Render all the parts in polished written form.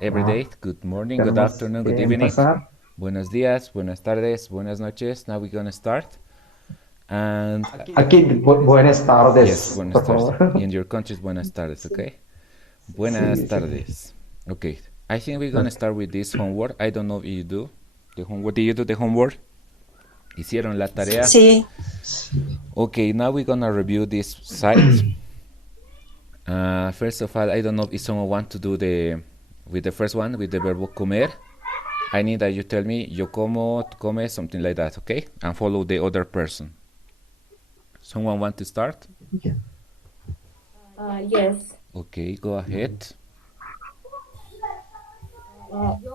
every day. Good morning, good Tenemos afternoon, que good evening. empezar. Buenos días, buenas tardes, buenas noches. Now we're gonna start. And Aquí, buenas yes, tardes, buenas por tardes. favor. In your country is buenas tardes, okay? Buenas Sí, sí. tardes. Okay. I think we're gonna start with this homework. I don't know if you do the homework. Did you do the homework? ¿Hicieron la tarea? Sí, Okay, now we're gonna review this site. First of all, I don't know if someone want to do with the first one, with the verbo comer. I need that you tell me yo como, tú comes, something like that, okay? And follow the other person. Someone want to start? Yes. Okay, go ahead.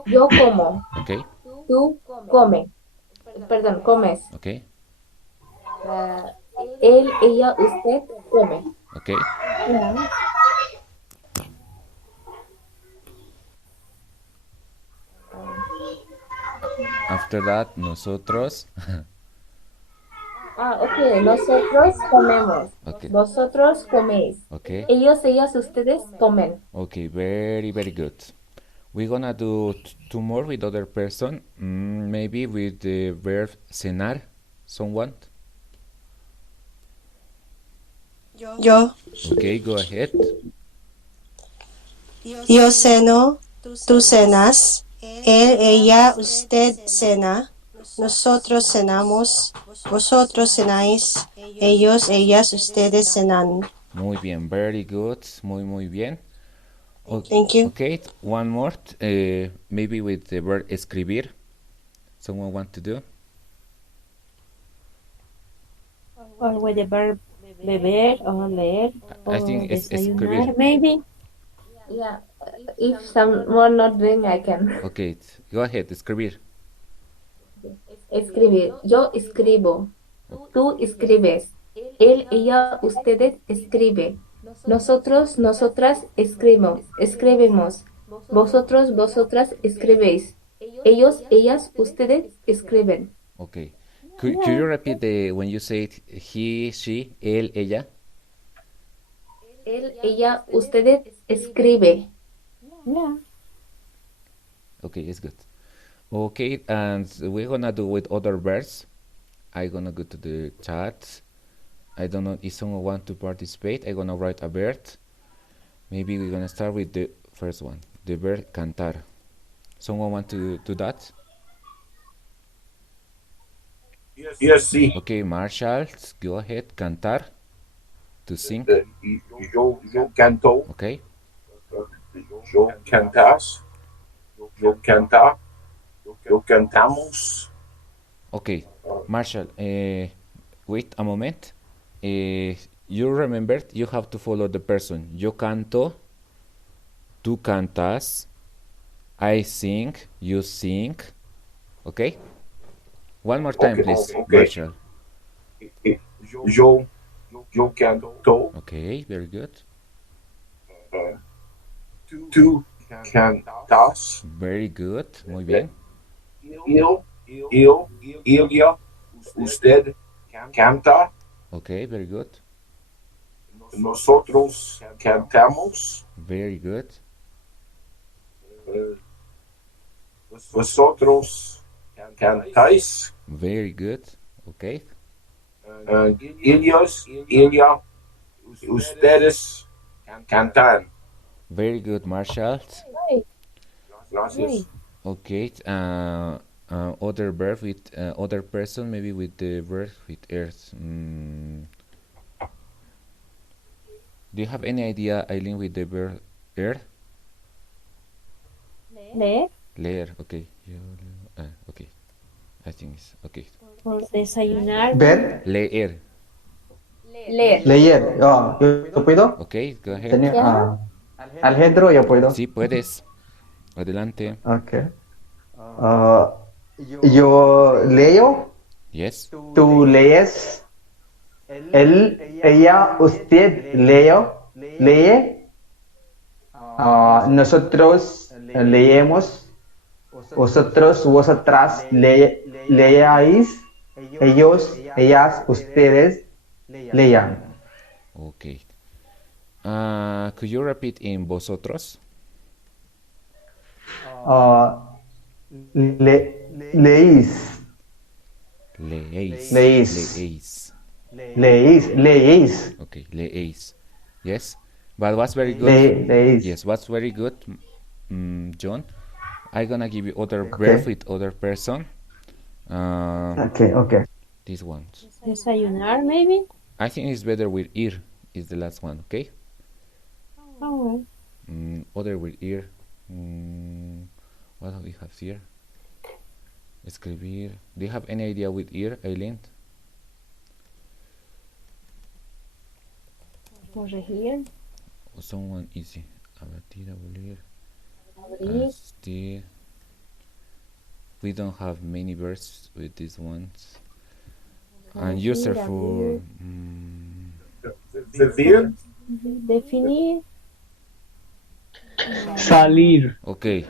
Yo como, Okay, tú come, perdón, comes. okay, Ah, él, ella, usted come. okay. Yeah. After that, nosotros. Ok, nosotros comemos. Okay, Vosotros coméis. okay, Ellos, ellas, ustedes comen. okay. Very, very good. We're gonna do two more with other person. Maybe with the verb cenar. Someone? yo, Okay, go ahead. yo ceno, tú cenas, él, ella, usted cena, nosotros cenamos, vosotros cenáis, ellos, ellas, ustedes cenan. Muy bien, very good. Muy bien. Thank you. Okay, one more. Maybe with the verb escribir. Someone want to do? Or with the verb beber or leer I or think it's escribir. desayunar, maybe. Yeah, if someone not doing, I can. Okay, go ahead, escribir. Escribir. Yo escribo. Tú escribes. Él, ella, ustedes escribe. Nosotros, nosotras escribimos. Vosotros, vosotras escribéis. Ellos, ellas, ustedes escriben. Okay. Could you repeat the when you say he, she, él, ella? Él, ella, ustedes escribe. Yeah. Okay, it's good. Okay, and we're gonna do with other verbs. I'm gonna go to the chat. I don't know if someone want to participate. I'm gonna write a verb. Maybe we're gonna start with the first one, the verb cantar. Someone want to do that? Yes, sí. Okay, Marshall, go ahead, cantar, to sing. Yo canto, Okay, yo cantas, yo canta, yo cantamos. okay, Marshall. Wait a moment. You remembered you have to follow the person. Yo canto, tú cantas, I sing, you sing. Okay? One more time, Okay, please, okay. Marshall. Yo, yo canto, Okay, very good. tú cantas, Very good. Muy bien. yo, ella, usted canta, Okay, very good. nosotros cantamos, Very good. vosotros cantáis, Very good. Okay. ellos, ella, ustedes cantan. Very good, Marshall. Gracias. Okay. Other verb with other person, maybe with the verb with earth. Do you have any idea, Eileen, with the verb earth? Leer. Leer. Okay. Okay. I think it's okay. Por desayunar. Ver, Leer. Leer. leer. ¿Yo puedo? Okay, go ahead. Tenía, ¿Ya? Alejandro, yo puedo. Sí, puedes. Adelante. Ok. Ah, yo leo, Yes. tú lees, él, ella, usted lee, nosotros leemos, vosotros, vosotras leáis, ellos, ellas, ustedes lean. Okay. Could you repeat in vosotros? Uh, leéis. Leéis. Leéis. Leéis. Leéis. Leéis. Okay, leéis. Yes, but what's very good? Leéis. Yes, what's very good, John? I'm gonna give you other verb Okay. with other person. Okay. Okay. This one. Desayunar, maybe? I think it's better with ir. Is the last one, okay? Oh, Other with ir. What do we have here? Escribir. Do you have any idea with ir, Eileen? corregir, Someone easy. Abatir, abolir. abrir, Astir. We don't have many verbs with these ones. And user corregir, for Vivir. definir, Salir. okay.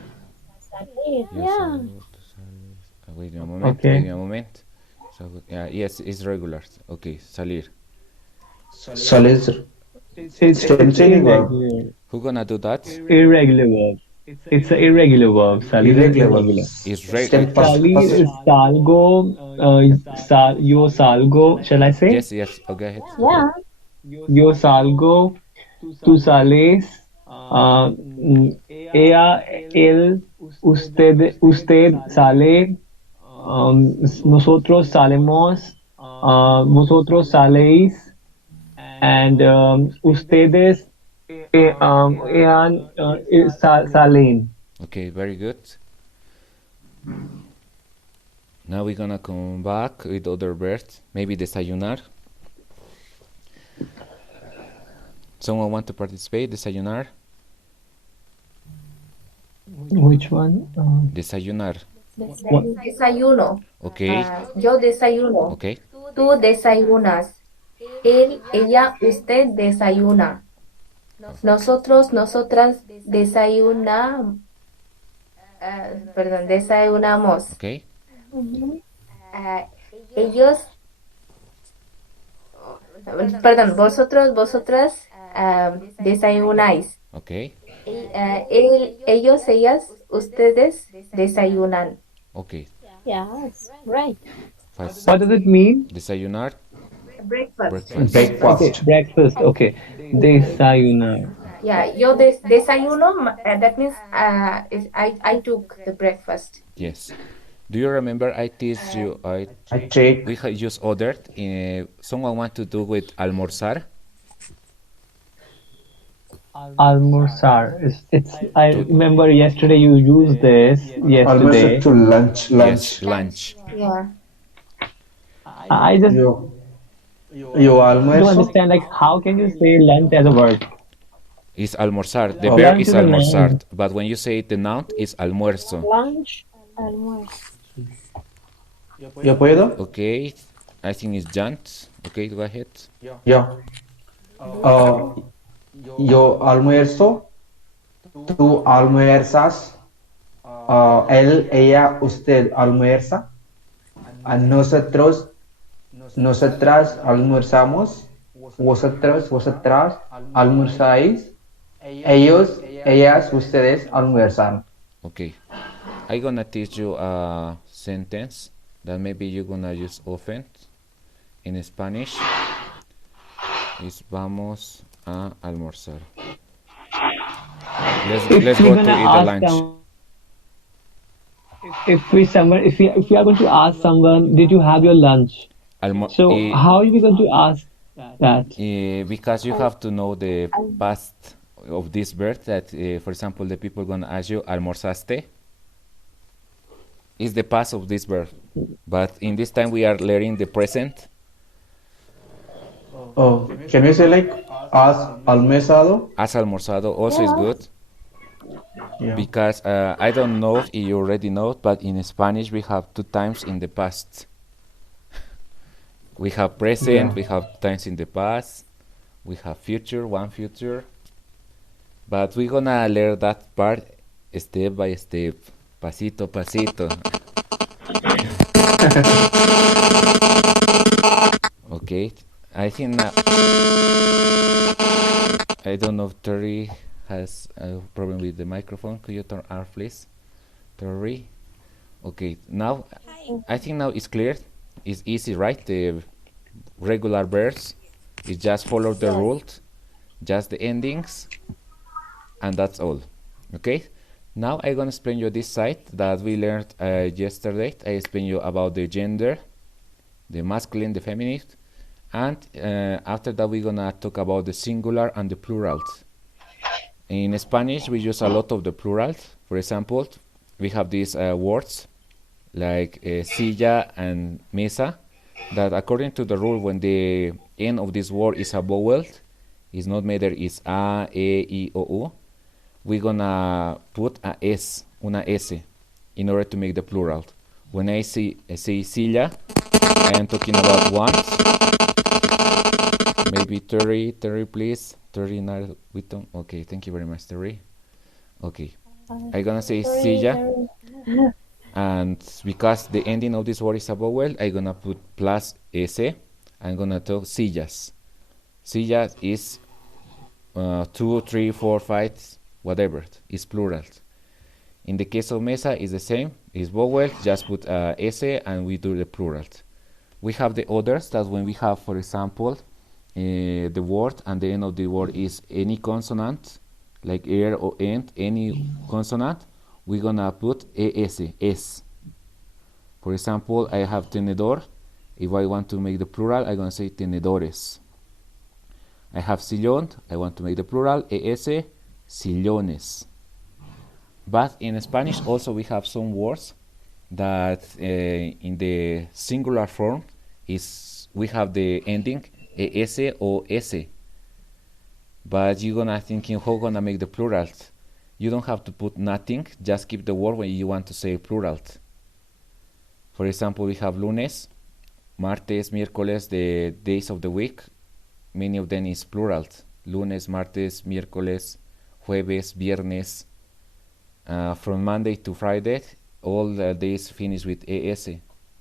salir, Yes, yeah. wait a moment. Okay. Wait a moment. So yes, it's regular. Okay, salir. Solis. It's Changing verb. irregular. Who gonna do that? Irregular verb. It's an irregular verb. Salir is Irregular. irregular. It's Salir is salgo. Yo salgo. Shall I say? yes, yes. Okay, ahead. Yeah. Yo salgo. Tú sales. Ella, él, usted sale. Nosotros salimos. Vosotros saléis. And ustedes salen. Okay, very good. Now we're gonna come back with other verbs. Maybe desayunar. Someone want to participate? Desayunar. Which one? Desayunar. Desayuno. Okay. Yo desayuno. Okay. Tú desayunas. Él, ella, usted desayuna. Nosotros, nosotras desayunamos. Desayunamos. Okay. Ellos, vosotros, vosotras desayunáis. Okay. Ellos, ellas, ustedes desayunan. Okay. Yes, right. Fast. What does it mean? Desayunar. Breakfast. Breakfast. Okay, breakfast. Okay. Desayunar. Yeah, yo desayuno, that means I took the breakfast. Yes. Do you remember I teach you? I take. We use ordered. Someone want to do with almorzar. Almorzar. I remember yesterday you used this. Yesterday. Almost to lunch. Yes, lunch. Yeah. I just You don't almost. understand, like, how can you say lunch as a verb? It's almorzar. The Oh. verb Lunch is is a noun. almorzar, but when you say the noun, it's almuerzo. Lunch, almuerzo. ¿Yo puedo? Okay, I think it's Jant. Okay, go ahead. Yo. Yo almuerzo. Tú almuerzas. Él, ella, usted almuerza. Nosotros, nosotras almuerzamos. Vosotros, vosotras almorzáis. Ellos, ellas, ustedes almuerzan. Okay, I'm gonna teach you a sentence that maybe you're gonna use often in Spanish. Is vamos a almorzar. Let's go to eat the lunch. If we are going to ask someone, did you have your lunch? So how are we going to ask that? Because you have to know the past of this verb. That, for example, the people gonna ask you, "Almorzaste?" Is the past of this verb, but in this time we are learning the present. Oh, can you say like has almorzado? Has almorzado also is good. Yeah. Because I don't know if you already know, but in Spanish we have two times in the past. We have present, we have times in the past, we have future, one future. But we're gonna learn that part step by step, pasito pasito. Okay, I think I don't know if Terry has a problem with the microphone. Could you turn off, please? Terry. Okay, now I think now it's clear. It's easy, right? The regular verbs is just follow the Yes. rules, just the endings, and that's all. Okay. Now I'm gonna explain you this side that we learned yesterday. I explain you about the gender, the masculine, the feminine, and after that we're gonna talk about the singular and the plurals. In Spanish, we use a lot of the plurals. For example, we have these words like silla and mesa that according to the rule, when the end of this word is a vowel, is not matter is a, e, I, o, u, we're gonna put a s, una s, in order to make the plural. When I say silla, I am talking about ones. Maybe Terry, please. Terry Witton. Okay, thank you very much, Terry. Okay, I'm gonna say Sorry, silla, sorry. and because the ending of this word is a vowel, I'm gonna put plus s. I'm gonna talk sillas. Sillas is 2, 3, 4, 5, whatever. It's plural. In the case of mesa, it's the same. It's vowel, just put s and we do the plural. We have the others that when we have, for example, the word and the end of the word is any consonant, like er or end, any consonant, we're gonna put es, s. For example, I have tenedor. If I want to make the plural, I'm gonna say tenedores. I have sillón. I want to make the plural, es, sillones. But in Spanish also we have some words that in the singular form is we have the ending es or s. But you're gonna thinking how gonna make the plurals. You don't have to put nothing, just keep the word when you want to say plural. For example, we have lunes, martes, miércoles, the days of the week. Many of them is plural. Lunes, martes, miércoles, jueves, viernes. From Monday to Friday, all the days finish with es.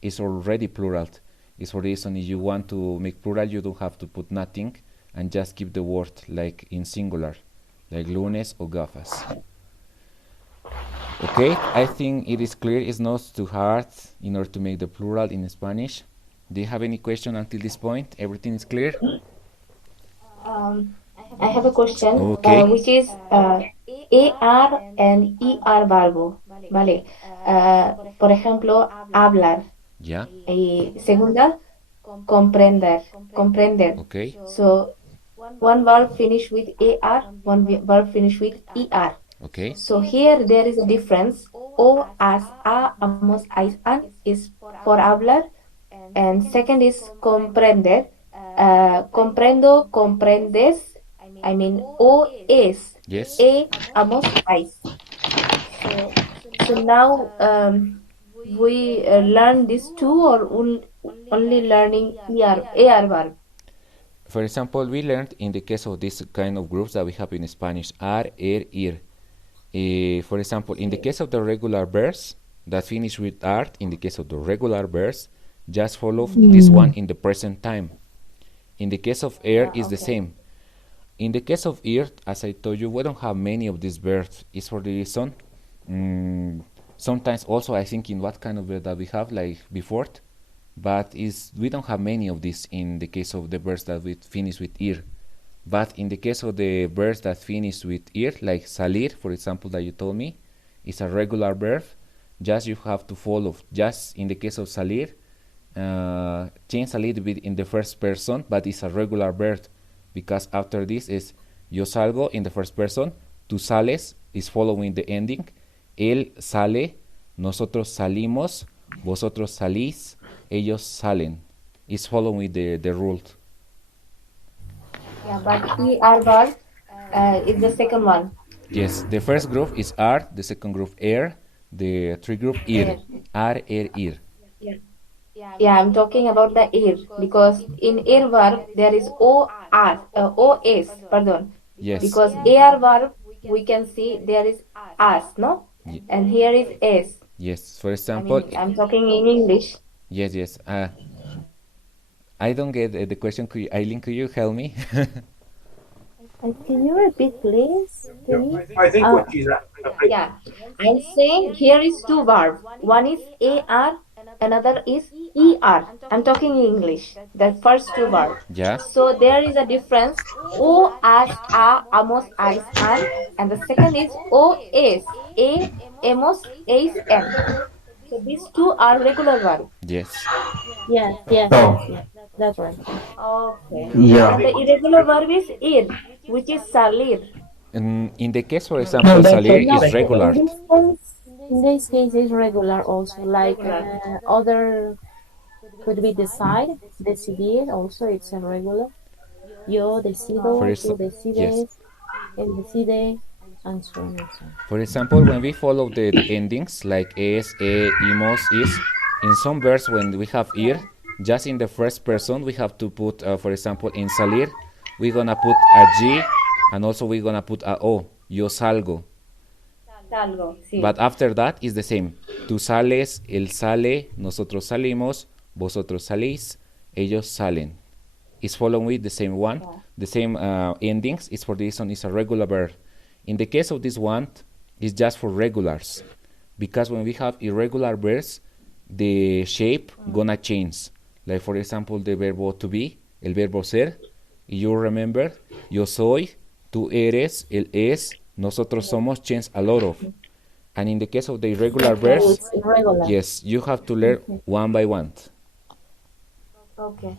It's already plural. It's for reason if you want to make plural, you don't have to put nothing and just keep the word like in singular, like lunes or gafas. Okay, I think it is clear. It's not too hard in order to make the plural in Spanish. Do you have any question until this point? Everything is clear? I have a question, Okay. which is AR and ER verbo. Vale. Por ejemplo, hablar. Yeah. Segunda, comprender. Okay. So one verb finish with AR, one verb finish with ER. Okay. So here there is a difference. O as a, amos, ais, an is for hablar, and second is comprender. Comprendo, comprendes. I mean, O is Yes. A, amos, ais. So now we learn these two or only learning AR verb? For example, we learned in the case of this kind of groups that we have in Spanish, ar, ir. For example, in the case of the regular verbs that finish with art, in the case of the regular verbs, just follow this one in the present time. In the case of air, is the same. In the case of ear, as I told you, we don't have many of these verbs. It's for the reason. Sometimes also I think in what kind of verb that we have, like before, but we don't have many of these in the case of the verbs that we finish with ear. But in the case of the verbs that finish with ear, like salir, for example, that you told me, is a regular verb. Just you have to follow. Just in the case of salir, change a little bit in the first person, but it's a regular verb because after this is yo salgo in the first person, tú sales is following the ending, él sale, nosotros salimos, vosotros salís, ellos salen. Is following the rule. Yeah, but ER verb is the second one. Yes, the first group is R, the second group air, the third group ir. R, air, ir. Yeah, I'm talking about the ear because in ear verb there is OS, pardon. Yes. Because AR verb we can see there is as, no? And here is S. Yes, for example. I'm talking in English. Yes. I don't get the question. Eileen, could you help me? Can you repeat, please, to me? I think Uh, what she's Yeah, I'm saying here is two verbs. One is AR, another is ER. I'm talking in English, the first two verbs. Yeah. So there is a difference. O as a, amos, as an, and the second is O s, a, amos, as an. So these two are regular verbs. Yes. yes, yes, yes, Oh, yes. That's right. Okay. I And yeah. the think irregular verb is ir, which is salir. In the case, for No, example, that's salir No, is correct. regular. in this case, it's regular also. Like Regular. other could be decide, decidir. Also, it's a regular. Yo For decido, ex- tú yes. decides, él decide, and so on and so on. For example, when we follow the endings like es, imos, is, in some verbs when we have ir, just in the first person we have to put, for example, in salir, we're gonna put a g, and also we're gonna put a o. Yo salgo. Salgo, But sí. after that is the same. Tú sales, él sale, nosotros salimos, vosotros salís, ellos salen. Is following with the same one, Yeah. the same endings. Is for this one is a regular verb. In the case of this one, it's just for regulars, because when we have irregular verbs, the shape gonna change. Like for example, the verbo to be, el verbo ser. You remember, yo soy, tú eres, él es, nosotros somos, change a lot of. And in the case of the irregular Okay, verbs, it's irregular. yes, you have to learn Okay. one by one. Okay.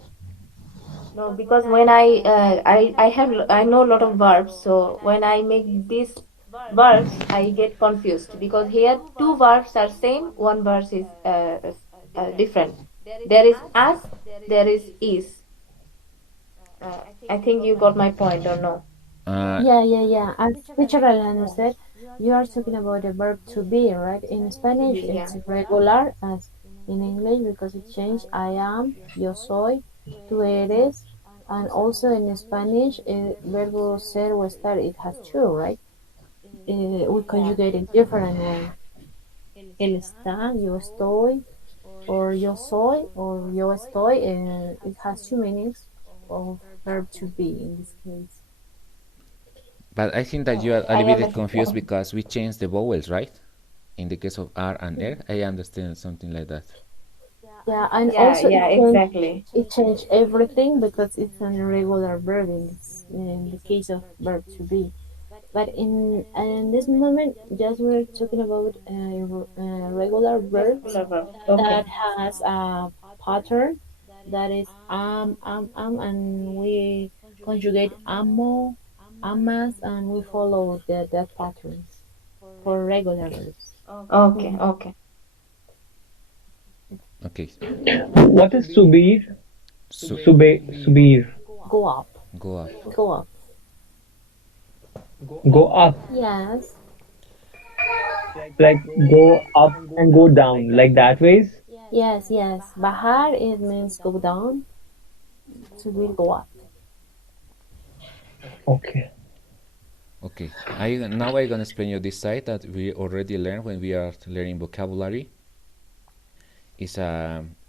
No, because when I know a lot of verbs, so when I make these verbs, I get confused because here two verbs are same, one verb is different. There is as, there is. I think you got my point or no? Uh, Yeah, yeah, yeah. As teacher Alejandro said, you are talking about the verb to be, right? In To Spanish, be, yeah. it's regular as in English because it changed. I am, yo soy, tú eres, and also in Spanish, verbo ser o estar, it has two, right? We Yeah. conjugate in different way. Él está, yo estoy, or yo soy, or yo estoy, and it has two meanings of verb to be in this case. but I think that you are a I little bit confused understand. because we changed the vowels, right? In the case of R and R, I understand something like that. Yeah, and Yeah, also yeah, exactly. it changed everything because it's an irregular verb in the case of verb to be. But in this moment, just we're talking about regular verbs Regular verb. Okay. that has a pattern that is and we conjugate amo, amas, and we follow that patterns for regular verbs. Okay, okay. Okay, What is subir? so Subir. Go up, go up. go up. Go up. Yes, Like go up and go down. Like that ways. yes, yes. Bajar it means go down. Subir go up. Okay. Okay, I now I'm gonna explain you this side that we already learned when we are learning vocabulary. Is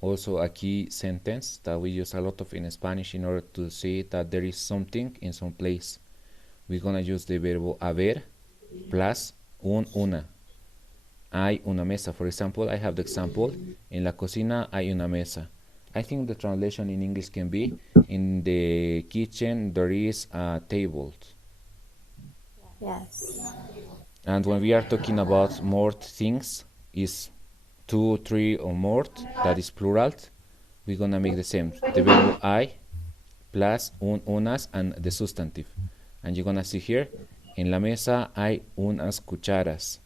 also a key sentence that we use a lot of in Spanish in order to see that there is something in some place. We're gonna use the verbo haber plus una. Hay una mesa. For example, I have the example, en la cocina hay una mesa. I think the translation in English can be, in the kitchen there is a table. Yes. And when we are talking about more things, is two, three, or more, that is plural, we're gonna make the same. The verbo hay plus unas and the substantive. And you're gonna see here, en la mesa hay unas cucharas.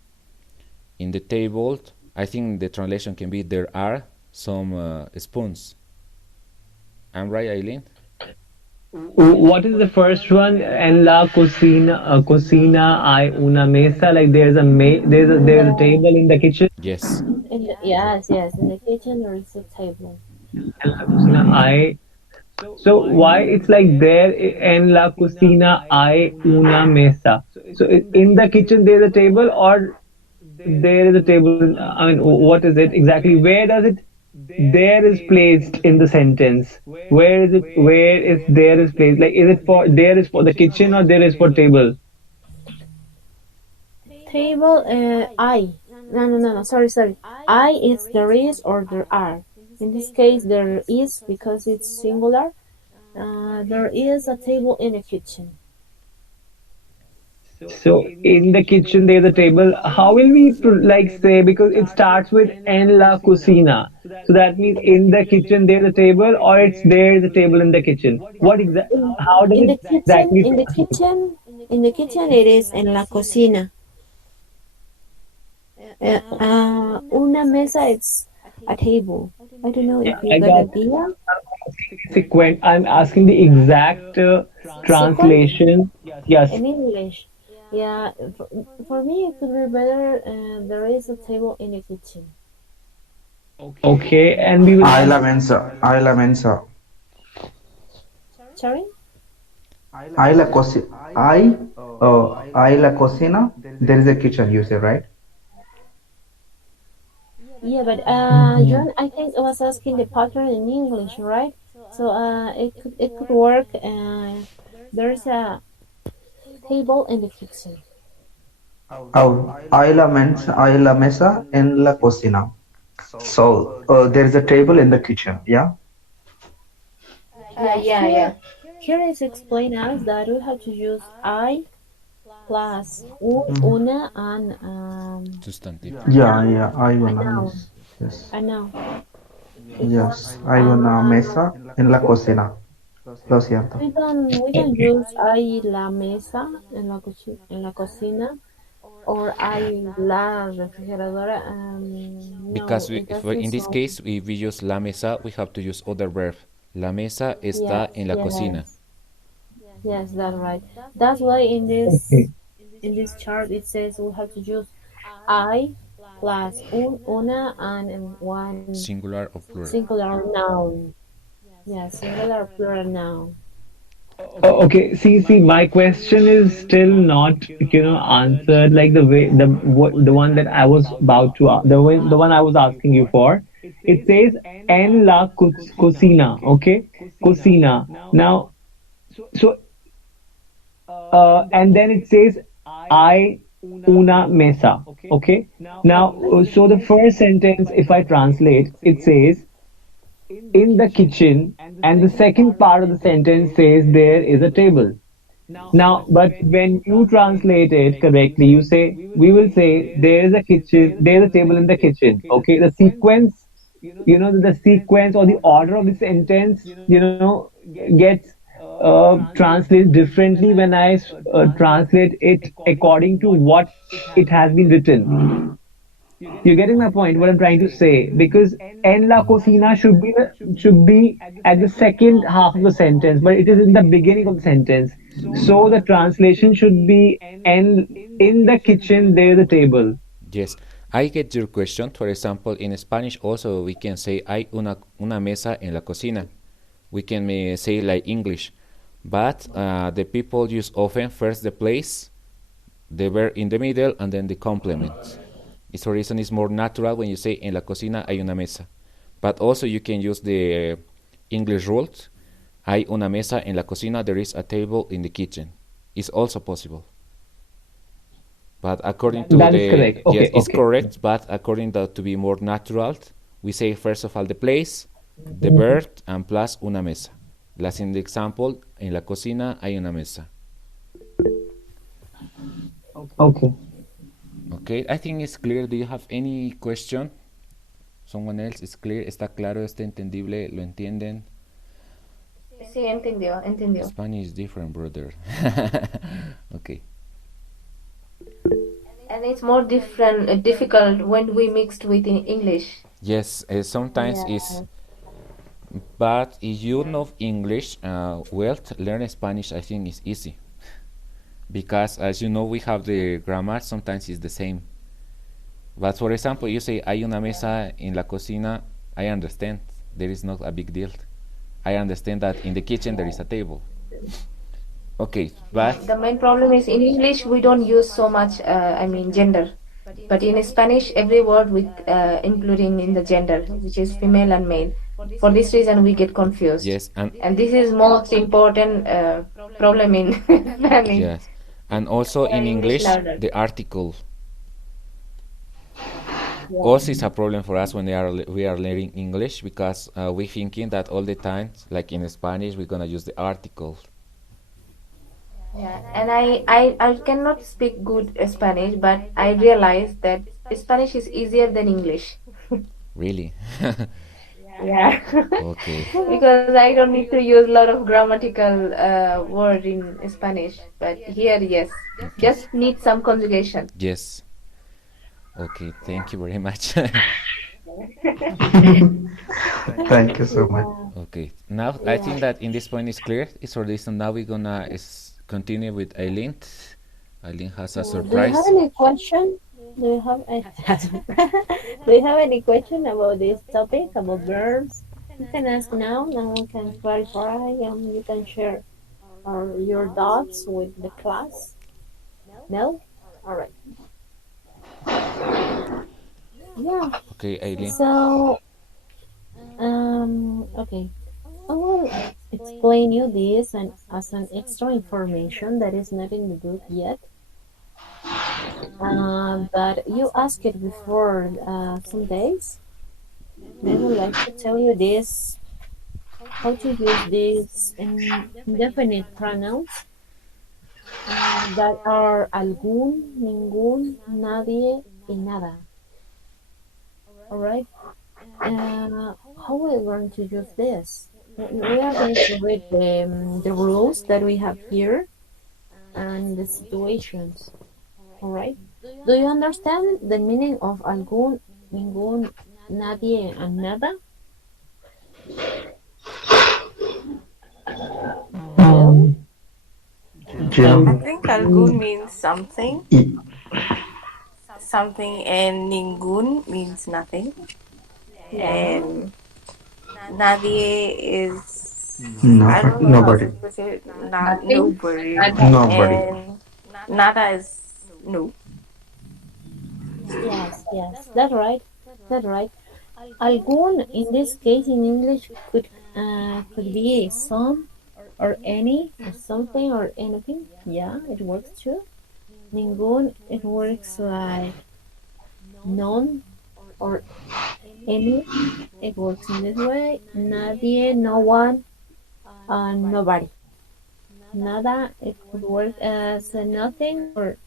In the table, I think the translation can be there are some spoons. I'm right, Eileen? What is the first one? En la cocina hay una mesa. Like there's a The, table in the kitchen. Yes. yes, yes. In the kitchen there is a table. En la cocina hay. So why it's like there en la cocina hay una mesa. So in the kitchen there's a table or there is a table. I mean, what is it exactly? Where does it? there is placed in the sentence? Where is it? Where is there is placed? Like, is it for there is for the kitchen or there is for table? Table, I. No, no, no, no. Sorry, sorry. I is there is or there are. In this case, there is because it's singular. There is a table in the kitchen. So in the kitchen there's a table. How will we like say, because it starts with en la cocina. So that means in the kitchen there's a table, or it's there's a table in the kitchen. What exact? In, How does in it the kitchen, exactly in the translate? kitchen, in the kitchen, it is en la cocina. Una mesa, it's a table. I don't know Yeah, if you I got got idea. sequence. I'm asking the exact Sequence translation. Yes. in English. Yeah, for me, it could be better. There is a table in the kitchen. Okay, and we will I not. la mensa. I la mensa. Sorry? I la cocina. I la cocina. There is a kitchen. You say right? Yeah, but Mhm. John, I think I was asking the pattern in English, right? So it could work. There's a table in the kitchen. Oh, I la mesa en la cocina. So there is a table in the kitchen. Yeah. Yeah, Yeah, yeah. here is explain us that we have to use I plus Mhm. una and Sustantive. a Yeah, noun, yeah. I a wanna. noun, Yes. Yes. a noun. Yes. Hay una Uh, mesa en la cocina. Lo siento. we don't use I la mesa en la cocina or I la refrigeradora. Because No, we, it if doesn't in this sound. case, if we use la mesa, we have to use other verb. La mesa está Yes, en la cocina. yes, yes, that's right. That's why Okay. in this chart it says we have to use I plus una and one Singular or plural. singular noun. Yeah, singular plural noun. Okay, see, my question is still not, answered like the way the one that I was about to the one I was asking you for. It says en la cocina, okay, cocina. Now, so and then it says I una mesa, okay. Now, so the first sentence, if I translate, it says in the kitchen, and the second part of the sentence says there is a table. Now, but when you translate it correctly, we will say there is a kitchen, there is a table in the kitchen. Okay, the sequence, the sequence or the order of the sentence, gets translated differently when I translate it according to what it has been written. You're getting my point, what I'm trying to say, because en la cocina should be at the second half of the sentence, but it is in the beginning of the sentence. So the translation should be en in the kitchen there's a table. Yes, I get your question. For example, in Spanish also we can say hay una mesa en la cocina. We can say like English, but the people use often first the place, the verb in the middle, and then the complement. It's the reason it's more natural when you say en la cocina hay una mesa. But also you can use the English rules. Hay una mesa en la cocina. There is a table in the kitchen. It's also possible. But according to That is the correct. yes, Okay, it's okay. correct. But according to be more natural, we say first of all the place, the bird, and plus una mesa. Las in the example, en la cocina hay una mesa. Okay. Okay, I think it's clear. Do you have any question? Someone else? It's clear. Está claro. Está entendible. Lo entienden. Sí, entendió, entendió. Spanish is different, brother. Okay. And it's more different, difficult when we mixed with in English. Yes, sometimes it's. Yeah. But if you know English well, learn Spanish, I think is easy. Because as you know, we have the grammar. Sometimes it's the same. But for example, you say hay una mesa en la cocina. I understand. There is not a big deal. I understand that in the kitchen there is a table. Okay, but The main problem is in English we don't use so much, I mean, gender. But in Spanish, every word with including in the gender, which is female and male. For this reason, we get confused, Yes, and and this is most important problem in Spanish yes, and also for in an English English, learner. the article Yeah. also is a problem for us when we are learning English because we thinking that all the time, like in Spanish, we're gonna use the article. Yeah, and I cannot speak good Spanish, but I realize that Spanish is easier than English. Really? Yeah, Okay. because I don't need to use a lot of grammatical word in Spanish, but here, yes, Okay. just need some conjugation. Yes. Okay. Thank you very much. Thank you so much. Yeah. Okay. Now I Yeah. think that in this point is clear. It's for this. So now we're gonna continue with Eileen. Eileen has a Do you have surprise. any question? Do you have any, do you have any question about this topic about verbs? You can ask now. Now we can clarify and you can share your thoughts with the class. No? All right. Yeah. Okay, Eileen. So okay. I will explain you this and as an extra information that is not in the book yet. But you asked it before some days. I would like to tell you this how to use these indefinite pronouns that are algún, ningún, nadie, y nada. All right. How we're going to use this? We are going to read the rules that we have here and the situations. All right. Do you understand the meaning of algún, ningún, nadie, and nada? Jill? Um, I Jill, think algun means something, y- something, and ningun means nothing, Yeah. and nadie is no, I don't know how nobody, to say it, not Nothing. nobody, Nada. nobody. and nada is no. Yes, yes, that's right. That's right. Algún in this case in English could be some or any or something or anything. Yeah, it works too. Ningún it works like none or any. It works in this way. Nadie, no one, and nobody. Nada it could work as a nothing or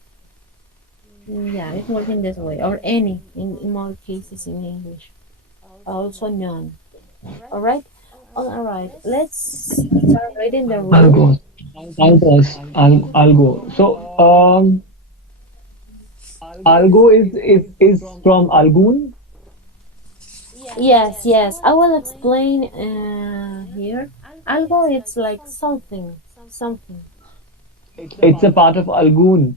yeah, it works in this way or any in more cases in English. Also none. All right. All right. Let's start reading the rule. Algo. Algo. So, algo is from algún. Yes, yes. I will explain here. Algo it's like something, something. It's a part of algún.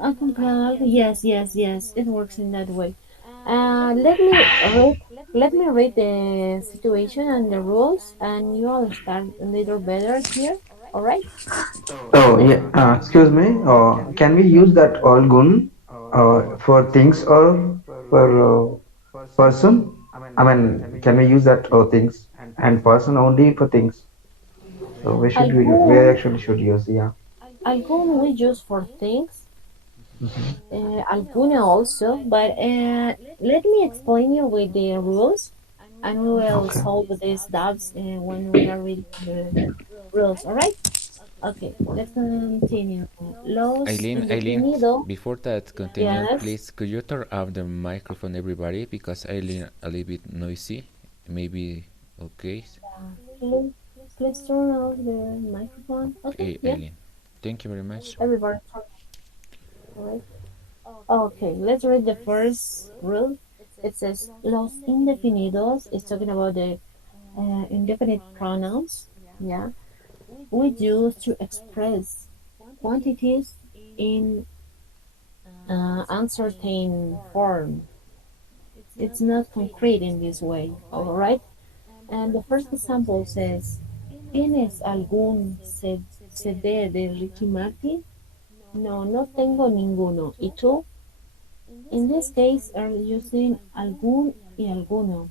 Algo. Yes, yes, yes. It works in that way. Let me read. Let me read the situation and the rules, and you understand a little better here. All right. Oh, yeah. Excuse me. Can we use that all gun for things or for person? I mean, can we use that things and person only for things? So we Algo. actually should use, yeah. Algo we use for things. Mhm. Alguna also, but let me explain you with the rules, and we will Okay. solve these doubts when we are reading the rules. All right? Okay, let's continue. Los Eileen, indefinidos. before that continue, Yes. please, could you turn off the microphone, everybody, because Eileen a little bit noisy. Maybe, okay. Please, please turn off the microphone. Okay. Okay, Yeah. Eileen. Thank you very much. Everybody. All right. Okay. Let's read the first rule. It says los indefinidos is talking about the indefinite pronouns. Yeah. We use to express quantities in uncertain form. It's not concrete in this way, all right? And the first example says, ¿Tienes algún CD de Ricky Martin? No, no tengo ninguno. ¿Y tú? In this case, are using algún y alguno.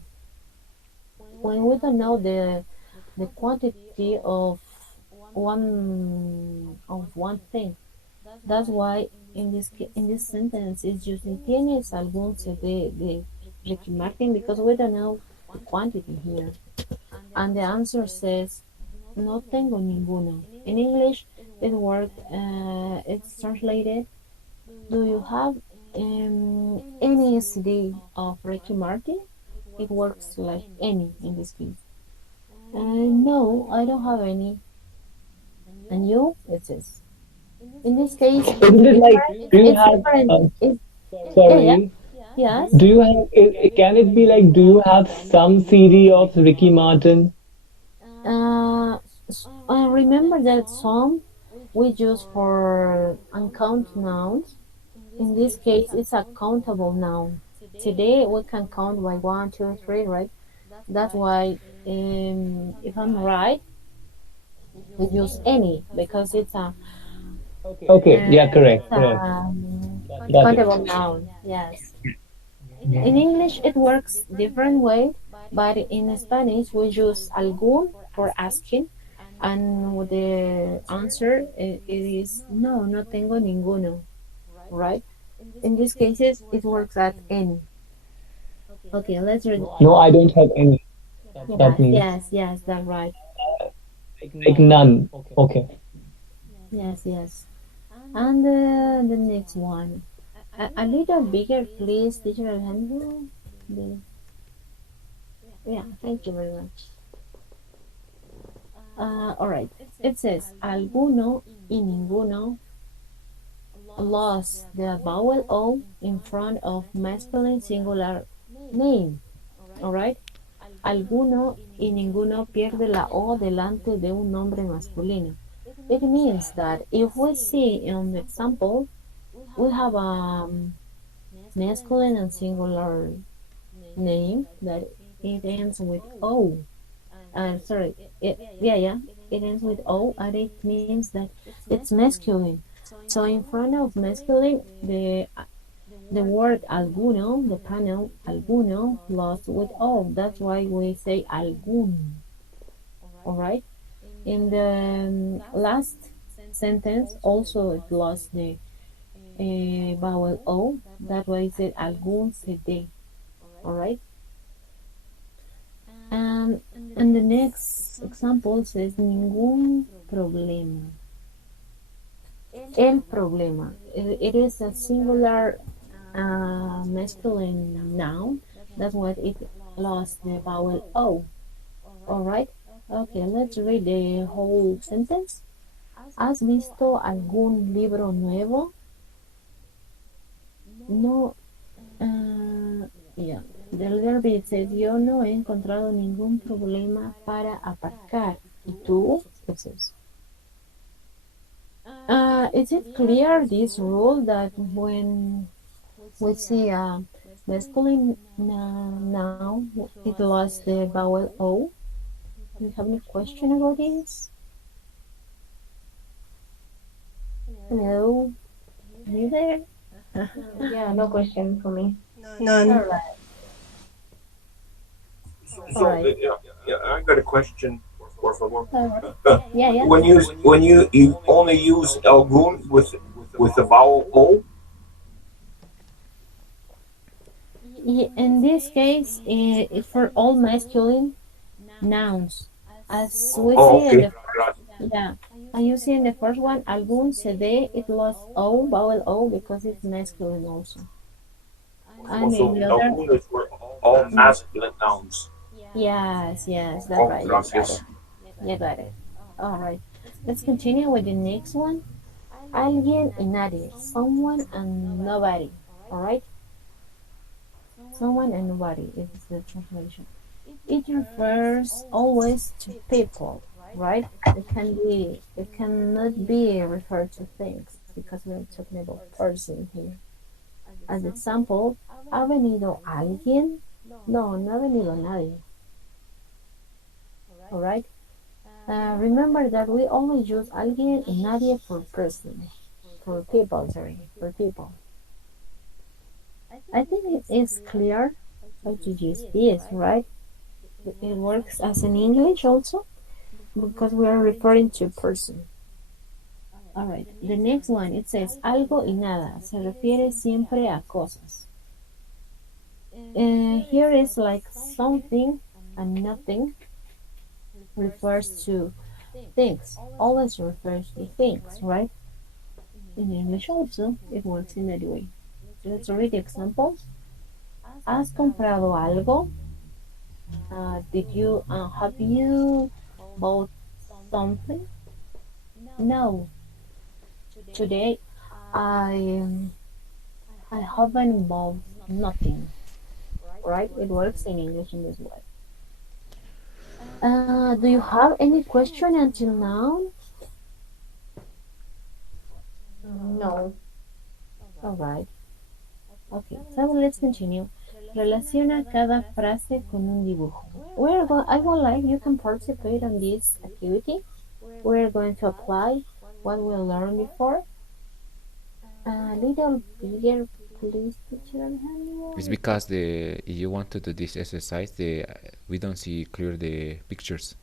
When we don't know the quantity of one thing. That's why in this sentence is using tienes algún CD de Ricky Martin because we don't know the quantity here. And the answer says no tengo ninguno. In English, it's translated. Do you have any CD of Ricky Martin? It works like any in this case. No, I don't have any. And you? It says. In this case, it's Isn't it like, different. do you It's have, different. It's yeah, yeah, sorry, yes. do you have, can it be like, do you have some CD of Ricky Martin? I remember that song we use for uncount nouns. In this case, it's a countable noun. Today we can count by one, two, three, right? That's why, if I'm right, we use any because Okay, yeah, correct, it's correct. Got it. countable noun. Yes. In English, it works different way, but in Spanish, we use algún for asking, and the answer it is no, no tengo ninguno, right? In these cases, it works at any. Okay, let's read. No, I don't have any. That Yes, means yes, yes, that's right. like none. Okay. Yes, yes. And the next one, a little bigger, please, teacher Alejandro. The, yeah, thank you very much. All right. It says alguno y ninguno lost the vowel O in front of masculine singular name. All right. Alguno y ninguno pierde la O delante de un nombre masculino. It means that if we see in the example, we have a masculine and singular name that it ends with O. Sorry, yeah, it ends with O, and it means that it's masculine. So in front of masculine, the word alguno, the pronoun alguno, lost with O. That's why we say algún. All right. In the last sentence, also it lost the vowel O. That's why it said algún se dé. All right. And the next example says ningún problema. El problema. It is a singular masculine noun. That's why it lost the vowel O. All right. Okay, let's read the whole sentence. ¿Has visto algún libro nuevo? No. Yeah. The letter B says, yo no he encontrado ningún problema para aparcar. ¿Y tú? It says. Is it clear this rule that when we see a masculine noun, it lost the vowel O? Do you have any question about this? Hello? Are you there? Yeah, no question for me. None. All right. All So, right. yeah, I got a question, por favor. All right. Yeah, yeah. When you only use algún with the vowel o. In this case, for all masculine nouns, as we Oh, see in okay. the yeah, and you see in the first one, algún se dé, it lost O, vowel O, because it's masculine also. And in Also, the other, algún is for all masculine nouns. yes, that's Oh, right, you got it. gracias. You got it. All right, let's continue with the next one. Alguien y nadie, someone and nobody. All right, someone and nobody is the translation. It refers always to people, right? It cannot be referred to things because we're talking about person here. As example, ¿ha venido alguien? No, no ha venido nadie. All right. Remember that we only use alguien y nadie for person. for people, sorry, for people. I think it is clear how to use this, right? It works as in English also because we are referring to person. All right, the next one, it says algo y nada. Se refiere siempre a cosas. Here is like something and nothing refers to things. Always refers to things, right? In English also, it works in that way. Let's read the examples. ¿Has comprado algo? Have you bought something? No. Today, I I haven't bought nothing. Right? It works in English in this way. Do you have any question until now? No. All right. Okay. So let's continue. Relaciona cada frase con un dibujo. I would like you can participate on this activity. We're going to apply what we learned before. A little bigger, please, teacher Alejandro. It's because the if you want to do this exercise, the we don't see clear the pictures.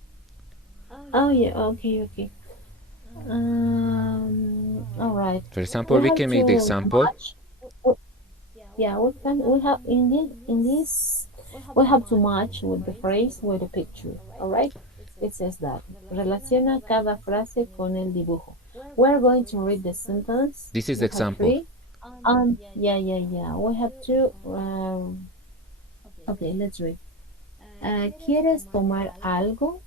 Oh yeah, okay, okay. All right. For example, We we have can make the to example. match. Yeah, we can. We have in this. We have to match with the phrase with the picture. All right. It says that relaciona cada frase con el dibujo. We're going to read the sentence. This is We the have example. three. Yeah, yeah, yeah. We have to. Okay, let's read. ¿Quieres tomar algo?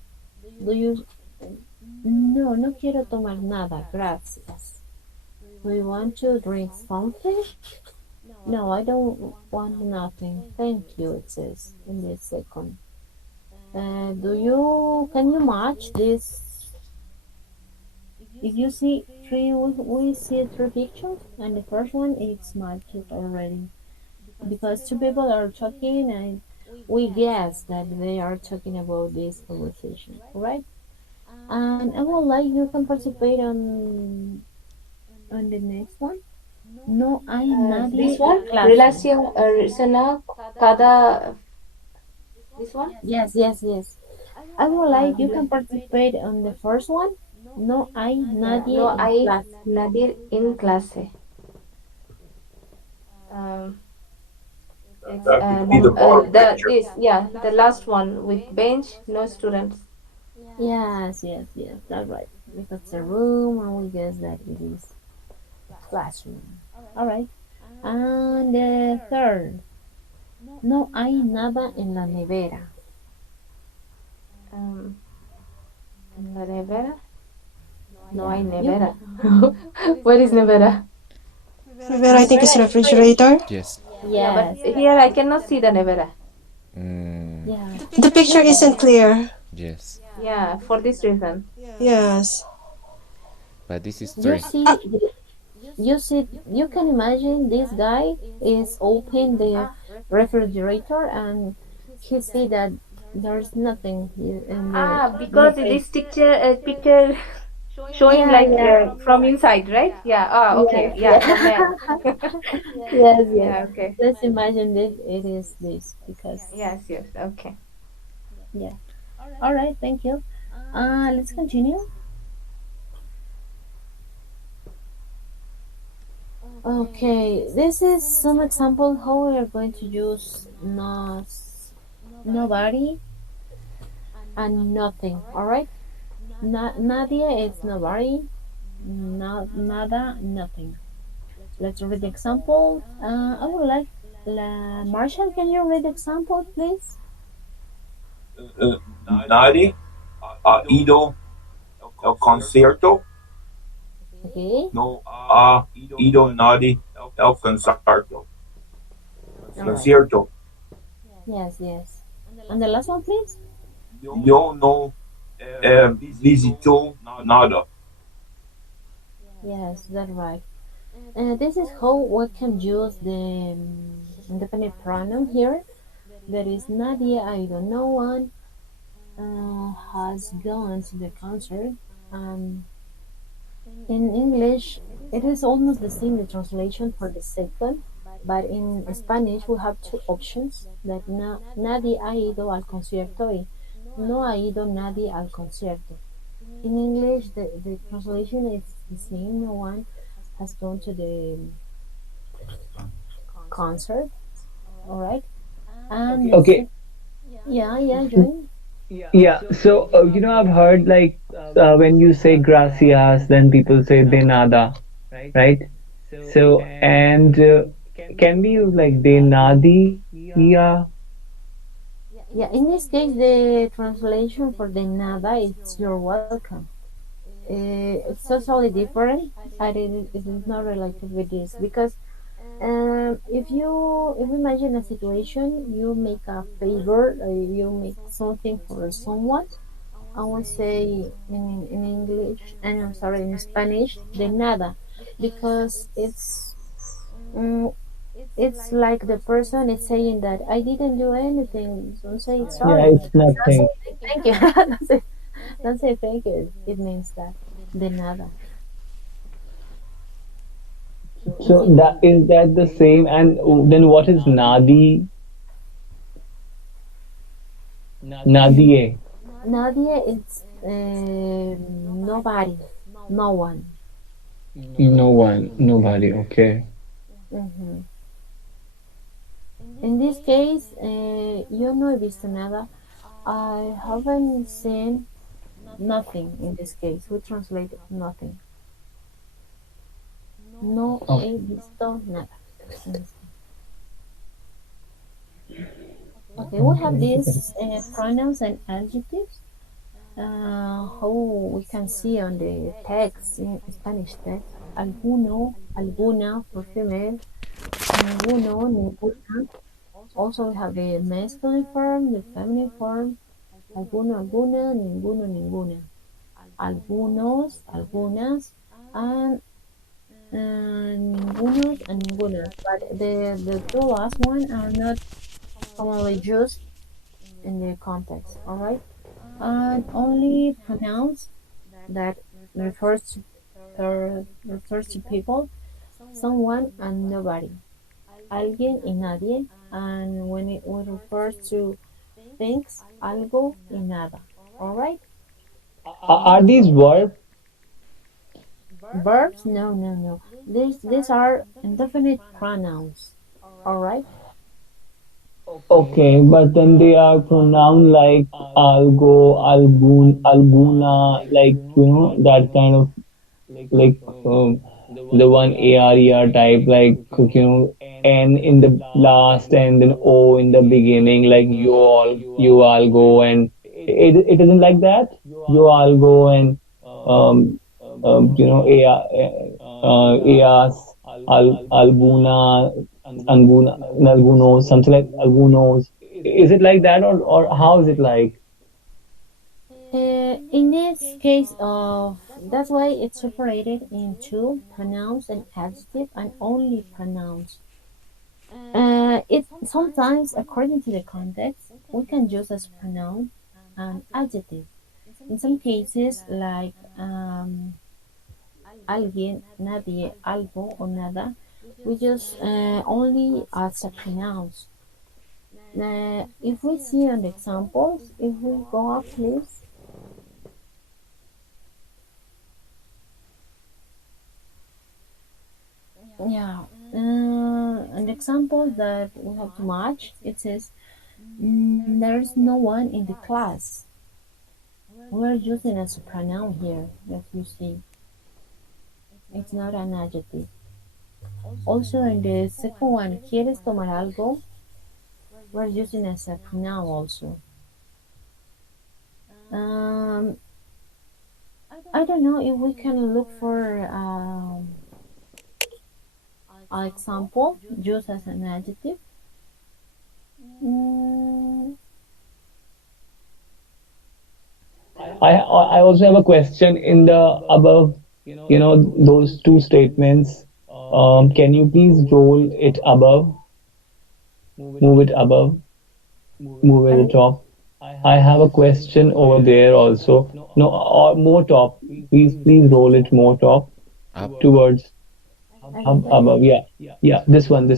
Do you? No, no quiero tomar nada, gracias. Do you want to drink something? No, I don't want nothing. Thank you, it says in this second. Can you match this? If you see three, we see three pictures, and the first one is matched already. Because two people are talking, and we guess that they are talking about this conversation, right? And I would like you can participate on the next one. No hay nadie This en one, clase. relaciona cada. This one? Yes, yes, yes. I would like you can Rela- participate on the first one. No hay yeah, nadie no en hay clase. nadie en clase. Um, it's That could be the bottom picture. the last one with bench, no students. Yes, yes, yes. That's right. Because it's a room, and we guess that it is classroom. All right. And the third. No hay nada en la nevera. Um, en la nevera, no hay You, nevera. What is nevera? Nevera, I think it's refrigerator. Yes. Yeah, but yes, here I cannot see the nevera. yeah. The picture isn't clear. Yes. Yeah, for this reason. Yes. But this is You three. see, you can imagine this guy is open the refrigerator and he see that there's nothing in the Because fridge. this picture showing Yeah, like yeah, from inside, right? Yeah. Okay. yes, Yeah, the yeah, man. yes, yes. Yeah. Okay. Let's imagine this. It is this because Yes. Yes. Okay. yeah. All right, thank you. Let's continue. Okay, this is some example how we are going to use nobody and nothing. All right, Nadia is nobody, nada, nothing. Let's read the example. I would like Marshall. Can you read the example, please? Uh, Nadie ha ido al concierto. Okay. No ha ido nadie al concierto. All right. Concierto. Yes, yes. And the last one, please. Yo no visito nada. Yes, that's right. This is how we can use the indefinite pronoun here. There is Nadia, I don't know one, has gone to the concert. In English, It is almost the same the translation for the second, but in Spanish we have two options that nadie ha ido al concierto y no ha ido nadie al concierto. In English, the translation is the same. No one has gone to the concert. All right, and the Okay. second, yeah, Johnny. Yeah. So, I've heard like when you say gracias, then people say de nada, right? So, and can we use like de nadi? Yeah. Yeah, in this case, the translation for the nada is you're welcome. It's totally different, and it is not related with this because if you imagine a situation, you make a favor, you make something for someone. I will say in English, and I'm sorry, in Spanish, de nada, because mm, it's like the person is saying that I didn't do anything. Don't say Yeah, sorry. it's Just nothing. say thank you. Don't say thank you. It means that de nada. So that the same? And then what is nadi? Nadie. Nadia is nobody, no one. No one, nobody. Okay. hmm In this case, yo no he visto nada. I haven't seen nothing in this case. We translate nothing. No Oh, he visto nada. Okay, we have these pronouns and adjectives. How we can see on the text in Spanish text. Alguno, alguna for female. Ninguno, ninguna. Also, we have the masculine form, the feminine form. Alguno, alguna, ninguno, ninguna. Algunos, algunas, and ningunos and ningunas. But the two last one are not commonly used in the context. All right, and only pronouns that refers to refers to people, someone, and nobody. Alguien y nadie. And when it refers to things, algo y nada. All right. are these verb? Verbs? No, no, no. These are indefinite pronouns. All right. Okay, but then they are pronouns like algo, algun, alguna, like that kind of like the one ARER type, like N in the last and then O in the beginning, like you all go, and it isn't like that. You all go and um AR, ARs, Albuna, Anguna, Nalgunos, something like Algunos. Is it like that, or how is it like? In this case of that's why it's separated into pronouns and adjective and only pronouns. It sometimes, according to the context, we can use as pronoun and adjective. In some cases, like alguien, nadie, algo, or nada, we use only as a pronouns. If we see on the examples, if we go up, please. Yeah. An example that we have to match, it says, there is no one in the class. We're using as a pronoun here, that you see. It's not an adjective. Also, in the second one, ¿quieres tomar algo? We're using as a pronoun also. Um, I don't know if we can look for an example used as an adjective. Mm, I also have a question in the above, those two statements. Can you please roll it above, move it above, move it the and top? I have a question over there also. No, or more top. Please roll it more top Up. towards. Yeah, yeah, this one.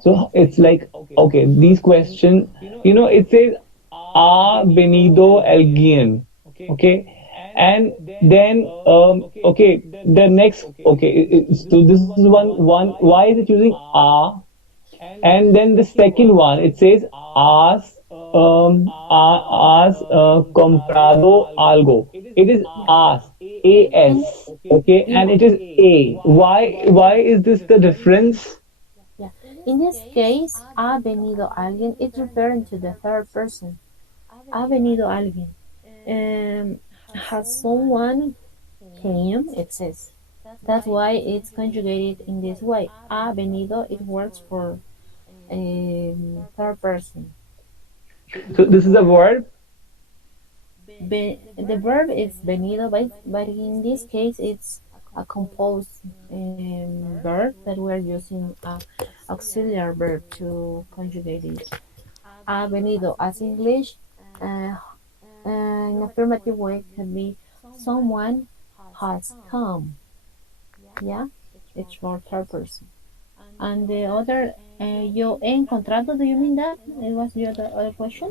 So it's like, okay, these question, it says ha venido alguien, okay, and then okay, the next, okay, so this is one. Why is it using a? And then the second one, it says has comprado algo. It is Yeah. as, In as, okay, yeah, and it is a. Why is this the difference? yeah. In this case, ha venido alguien is referring to the third person. Ha venido alguien. Has someone came, it says. That's why it's conjugated in this way. Ha venido, it works for third person. So this is a verb. The verb is venido, but in this case, it's a composed verb that we're using auxiliary verb to conjugate it. Ha venido as English, uh, in affirmative way can be someone has come. Yeah, it's for third person. And the other, yo he encontrado, do you mean that? It was the other question?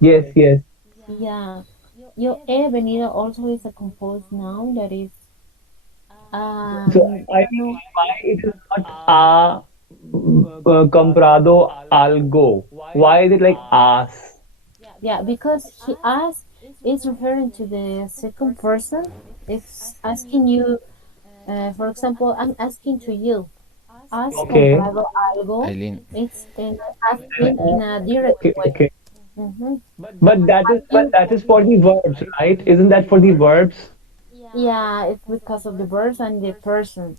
Yes, yes. Yeah, yo he venido also is a composed noun that is, So I no, mean, why it is not comprado algo? Why is it like as? yeah, because he asked is referring to the second person. It's asking you, for example, I'm asking to you, has Okay. comprado algo? Eileen, It's asking in a direct Okay, way. okay. Mm-hmm. But You, that is for the verbs, right? Isn't that for the verbs? yeah, it's because of the verbs and the person.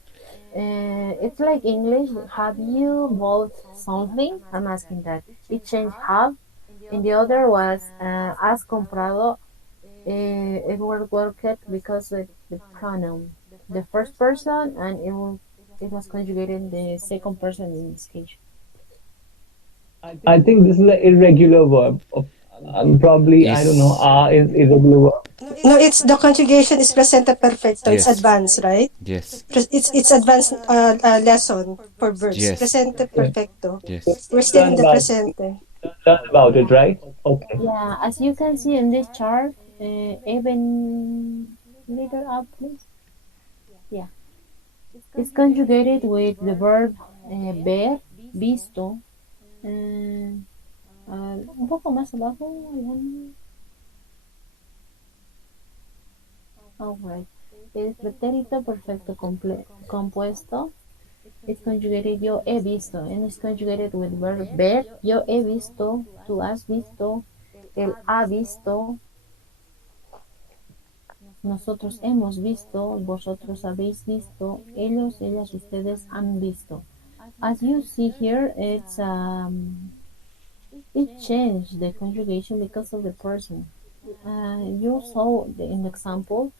It's like English. Have you bought something? I'm asking that. It changed have, and the other was has comprado. It will work it because of the pronoun, the first person, and it was conjugated the second person in this case. I think this is an irregular verb. Probably, I don't know, is is irregular verb. No, it's the conjugation is presente perfecto. It's yes, advanced, right? yes, It's advanced lesson for verbs. yes, Presente Okay. perfecto. So yes. We're we'll still in the presente. learn about it, right? Okay. Yeah, as you can see in this chart, even later up, please. Yeah, it's conjugated with the verb ver, visto. Uh, un poco más abajo, Alejandro. Alright. El pretérito perfecto compuesto is conjugated yo he visto and is conjugated with verb ver. Yo he visto, tú has visto, él ha visto, nosotros hemos visto, vosotros habéis visto, ellos, ellas, ustedes han visto. As you see here, it changed the conjugation because of the person. You saw in the example,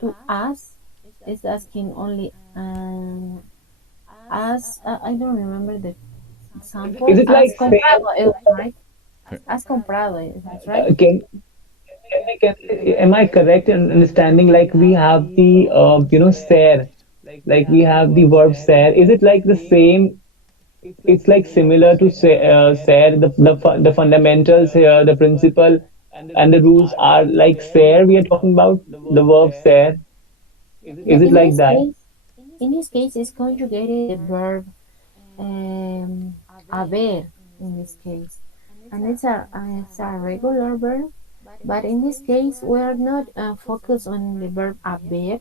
to us is asking only as I don't remember the Is example. it like As say, comprado, it was right. As comprado, that's right. can am I correct in understanding like we have the ser, like we have the verb ser. Is it like the same? It's like similar to say, ser. The fundamentals here, the principle and the rules are like ser. We are talking about the verb ser. Yeah, Is it like that? in this case, it's conjugated the verb haber in this case, and it's a regular verb. But in this case, we are not focused on the verb haber,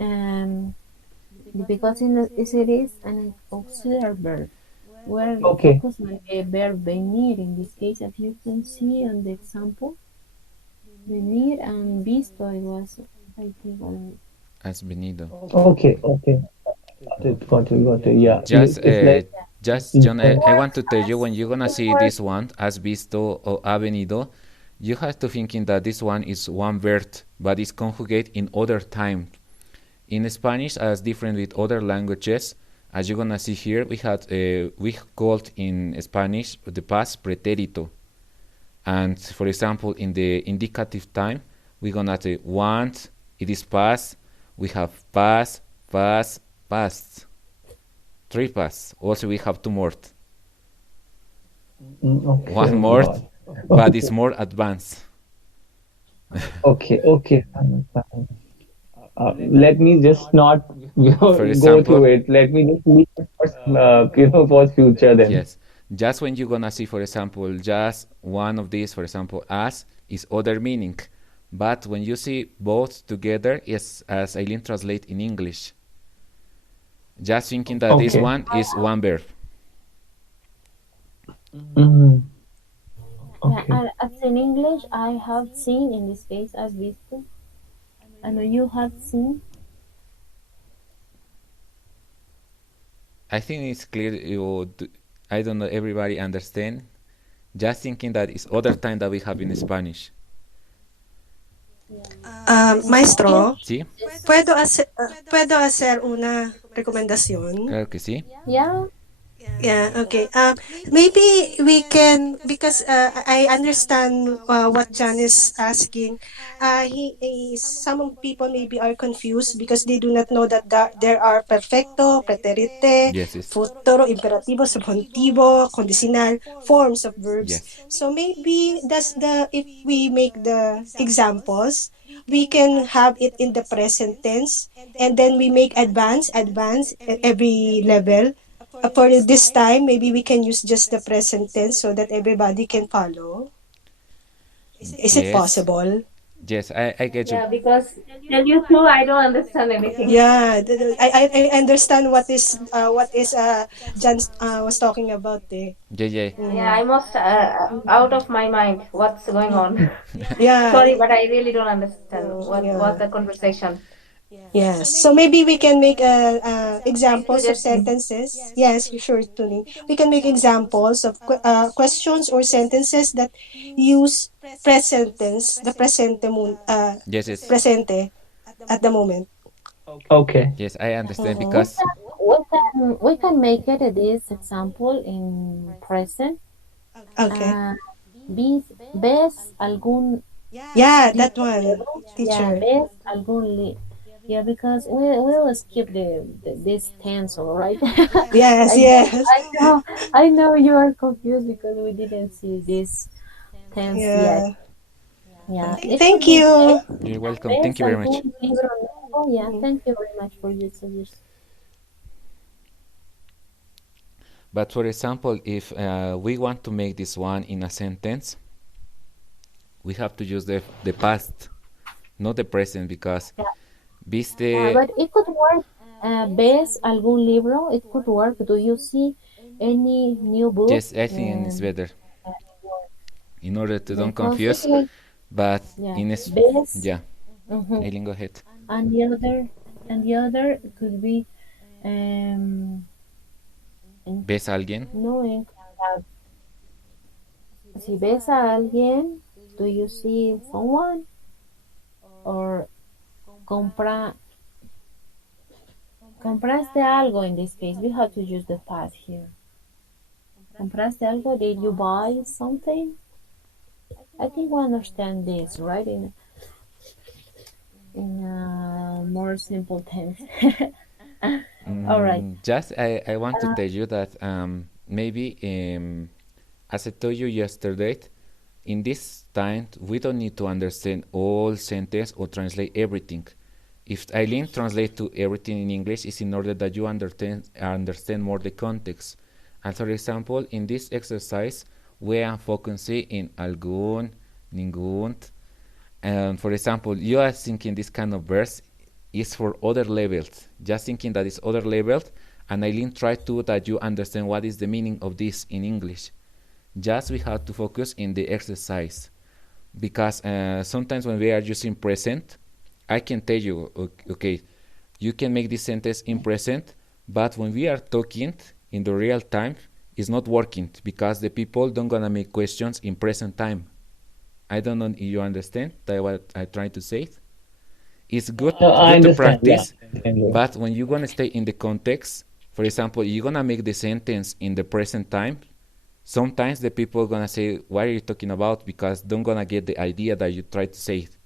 um, because it is an auxiliary verb. We're Okay. focused on the verb venir in this case, as you can see on the example. Venir and visto, it was, I think, on. Has venido. Okay. Okay. Got it. Yeah. Just, It's like just mm, John, It I works want to tell you when you're gonna it see works this one, has visto or ha venido, you have to thinking that this one is one verb, but it's conjugate in other time. In Spanish, as different with other languages, as you're gonna see here, we called in Spanish the past pretérito, and for example, in the indicative time, we're gonna say want, it is past, we have past, past, three past. Also, we have two more. Okay, One more, got. but Okay, it's more advanced. okay, fine, fine. Let me just not, For go through example, it. Let me just leave it for for future then. yes, just when you're gonna see, for example, just one of these, for example, as is other meaning. But when you see both together, is as Eileen translate in English. Just thinking that this Okay. one is one verb. Mm, Yeah, okay. as in English, I have seen in this case as visto. I know you have seen. I think it's clear. I don't know. Everybody understand. Just thinking that it's other time that we have in Spanish. In this case, Maestro, ¿Sí? puedo hacer una recomendación? Claro que sí. yeah, Yeah, okay. Maybe we can, because I understand what John is asking. Some people maybe are confused because they do not know that there are perfecto, preterite, Yes, yes. futuro, imperativo, subjuntivo, conditional forms of verbs. Yes. So maybe that's the if we make the examples, we can have it in the present tense, and then we make advance at every level. For this time, maybe we can use just the present tense so that everybody can follow. Is it Yes. possible? Yes, I get you. Yeah, because tell you true, I don't understand anything. Yeah, I understand what is John was talking about there. Yeah, yeah. Yeah, Mm. I'm most out of my mind. What's going on? Yeah. Sorry, but I really don't understand what was Yeah. the conversation. Yes. So maybe we can make Thank you, examples of Jessie. sentences. Yes, sure, Tuning. We can make examples of questions or sentences that use present tense, the Yes, yes. presente at the moment. Okay. Yes, I understand Mm-hmm. because we can make it this example in present. Okay. Uh, ¿Ves algún Yeah, that one, libro? Yeah, teacher. ¿ves algún Yeah, because we'll skip this tense, all right? Yes, I know, yes. I know, I know you are confused because we didn't see this tense yet. Yeah. Yeah, Okay. it could Thank be you. you're welcome. Thank ¿ves you very much. algún libro nuevo? Yeah, Mhm. thank you very much for your suggestion. But for example, if we want to make this one in a sentence, we have to use the past, not the present, because Yeah, viste. but it could work. ¿Ves algún libro? It could work. Do you see any new book? Yes, I think it's better in order to don't Because it confuse. will, But yeah, in ¿ves? yeah, Mhm. Aileen, go ahead. And the other could be um en- ¿Ves a alguien? no encargado. Si ves a alguien, do you see someone? Or compra compraste algo in this case. We have to use the past here. Compraste algo? Did you buy something? I think we understand this, right? In a more simple tense. All right. Just I want to tell you that maybe as I told you yesterday, in this time we don't need to understand all sentence or translate everything. If Eileen translate to everything in English, it's in order that you understand more the context. And for example, in this exercise, we are focusing in algún, ningún. And for example, you are thinking this kind of verse is for other levels. Just thinking that it's other levels, and Eileen try to that you understand what is the meaning of this in English. Just we have to focus in the exercise because sometimes when we are using present, I can tell you, okay, you can make this sentence in present, but when we are talking in the real time, it's not working because the people don't gonna make questions in present time. I don't know if you understand that what I try to say. It's I good to understand. Yeah, practice, I understand you. but when you're gonna stay in the context, for example, you're gonna make the sentence in the present time. Sometimes the people are gonna say, "What are you talking about?" Because don't gonna get the idea that you try to say it.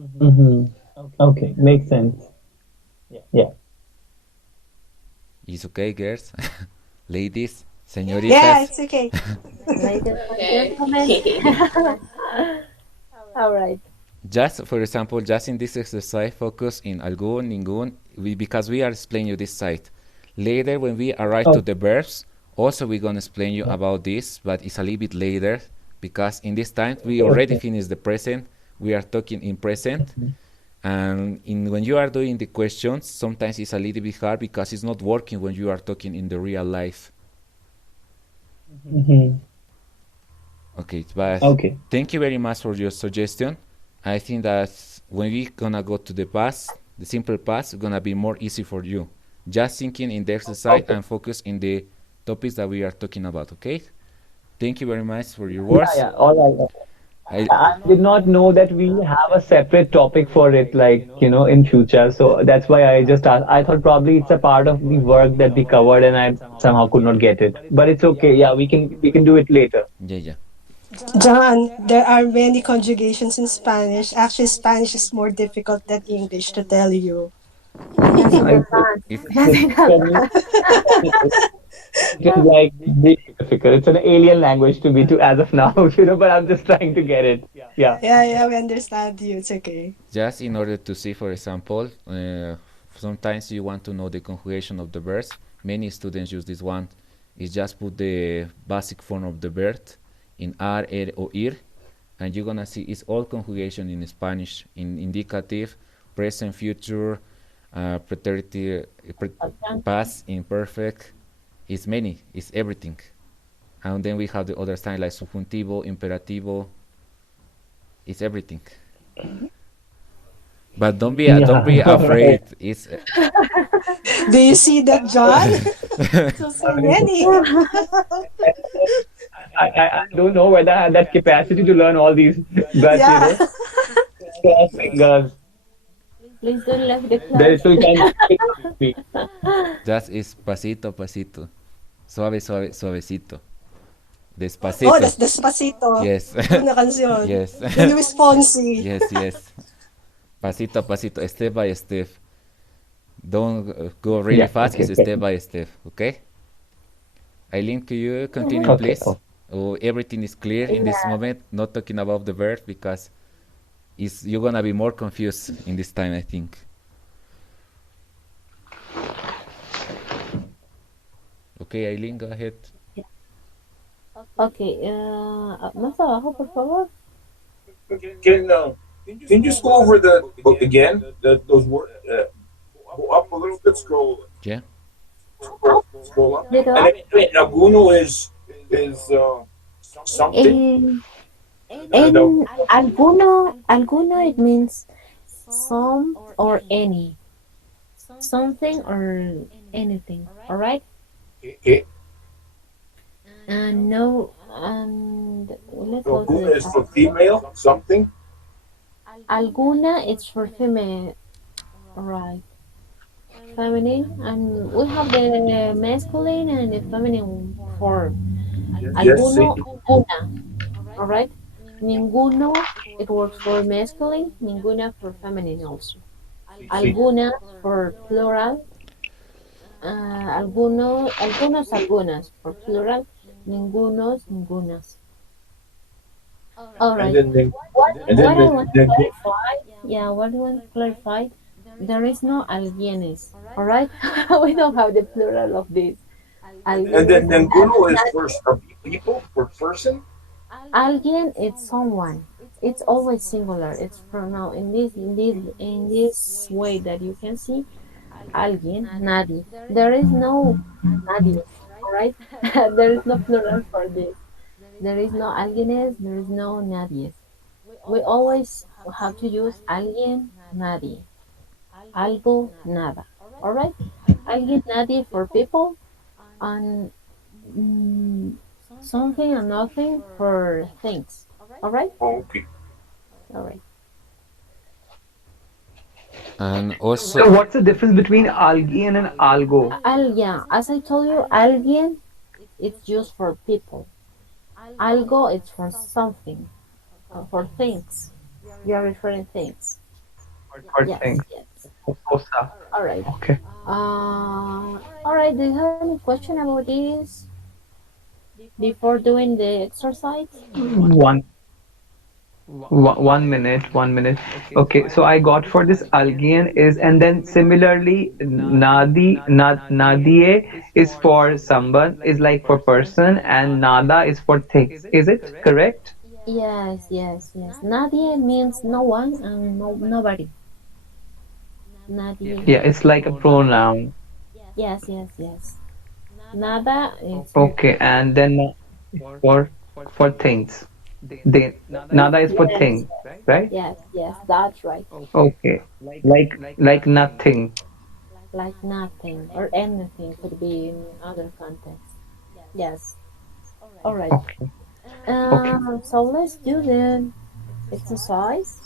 Mm-hmm. Okay, makes sense. Yeah. It's okay, girls, ladies, Yeah, señoritas. it's okay. Ladies and Okay. gentlemen. All right. Just for example, just in this exercise, focus in algún, ningún, because we are explaining you this side. Later, when we arrive to Oh, the verbs, also we're gonna explain you about this, but it's a little bit later because in this time we already okay. finished the present. We are talking in present, and when you are doing the questions, sometimes it's a little bit hard because it's not working when you are talking in the real life. Mm-hmm. Okay, but Okay. thank you very much for your suggestion. I think that when we gonna go to the past, the simple past, it's gonna be more easy for you. Just thinking in the exercise Okay. and focus in the topics that we are talking about. Okay. Thank you very much for your Yeah, words. yeah. All right. I I did not know that we have a separate topic for it, like, in future. So that's why I just asked. I thought probably it's a part of the work that we covered and I somehow could not get it. But it's okay. Yeah, we can do it later. yeah yeah John, there are many conjugations in Spanish. Actually, Spanish is more difficult than English, to tell you. Just in I, advance. if Just in for me, advance. it is like really difficult. It's an alien language to me too as of now, but I'm just trying to get it. Yeah. Yeah, yeah, we understand you. It's okay. just in order to see, for example, sometimes you want to know the conjugation of the verbs. Many students use this one. Is just put the basic form of the verb in ar, er, or ir, and you're gonna see it's all conjugation in Spanish, in indicative, present, future, preterite, past, imperfect. It's many. It's everything. And then we have the other sign like subjuntivo, imperativo. It's everything. But don't be Yeah. All right. afraid. It's Do you see that, John? So many. I don't know whether I have that capacity to learn all these, but Yeah. cross fingers Please don't leave the that class. it will come to me. just is pasito pasito, suave suave suavecito, Oh, despacito. that's Despacito. Yes, Yung na kanción. yes, The Luis Fonsi. yes. Pasito pasito, step by step. Don't go really Yeah. fast. Okay. It's Okay. step by step. Okay. Eileen, could you continue, Okay. please? Oh, Oh, everything is clear in this Yeah. moment. Not talking about the verb because you're gonna be more confused in this time, I think. Okay, Eileen, go ahead. Okay. Más abajo, por favor. Can you just go over the book again? Those words. Go up a little bit. Yeah. Scroll up. Little And up. then Aguno is something. In And alguno it means some or any, something or anything. All right. okay, And no, and let's go to Aguno the is top. for female. Something. Alguna it's for female, right? Feminine, and we have the masculine and the feminine form. Yes. See. Alguno, una, all right? Ninguno, it works for masculine, ninguna for feminine also. See. Algunas for plural, algunas for plural, ningunos, ningunas. All And right. then and What I then want to then go. clarify, yeah, what I want to clarify, there is no alguienes, all right? We don't have the plural of this. And Alguienes, then Guno is for people, for person. alguien is someone. It's always singular. It's pronoun in this way that you can see alguien, nadie. There is no nadie, all right? There is no plural for this. There is no alguienes, there is no nadies. We always have to use alguien, nadie. Algo, nada. All right? Alguien, nadie for people, and mm, something and nothing for things. All right? Okay. All right. And so also, what's the difference between algae and an algo? Yeah, as I told you, alguien, it's just for people. Algo, it's for something, for things. You are referring things. For Yes, things. yes. Cosa. All right. Okay. All right. Do you have any question about this before doing the exercise? One, 1 minute, 1 minute. Okay, so I got for this Algian is, and then similarly, Nadie is for someone, is like for person, and Nada is for things. Is it correct? Yes, yes, yes. Nadie means no one and nobody. Nadie. Yeah, it's like a pronoun. Yes, yes, yes. Nada is Okay, and then for things. They Nada is for yes, thing, right? yes, yes. That's right. Okay, like nothing. Like nothing or anything could be in other context. Yes. All right. Okay, okay. So let's do the exercise.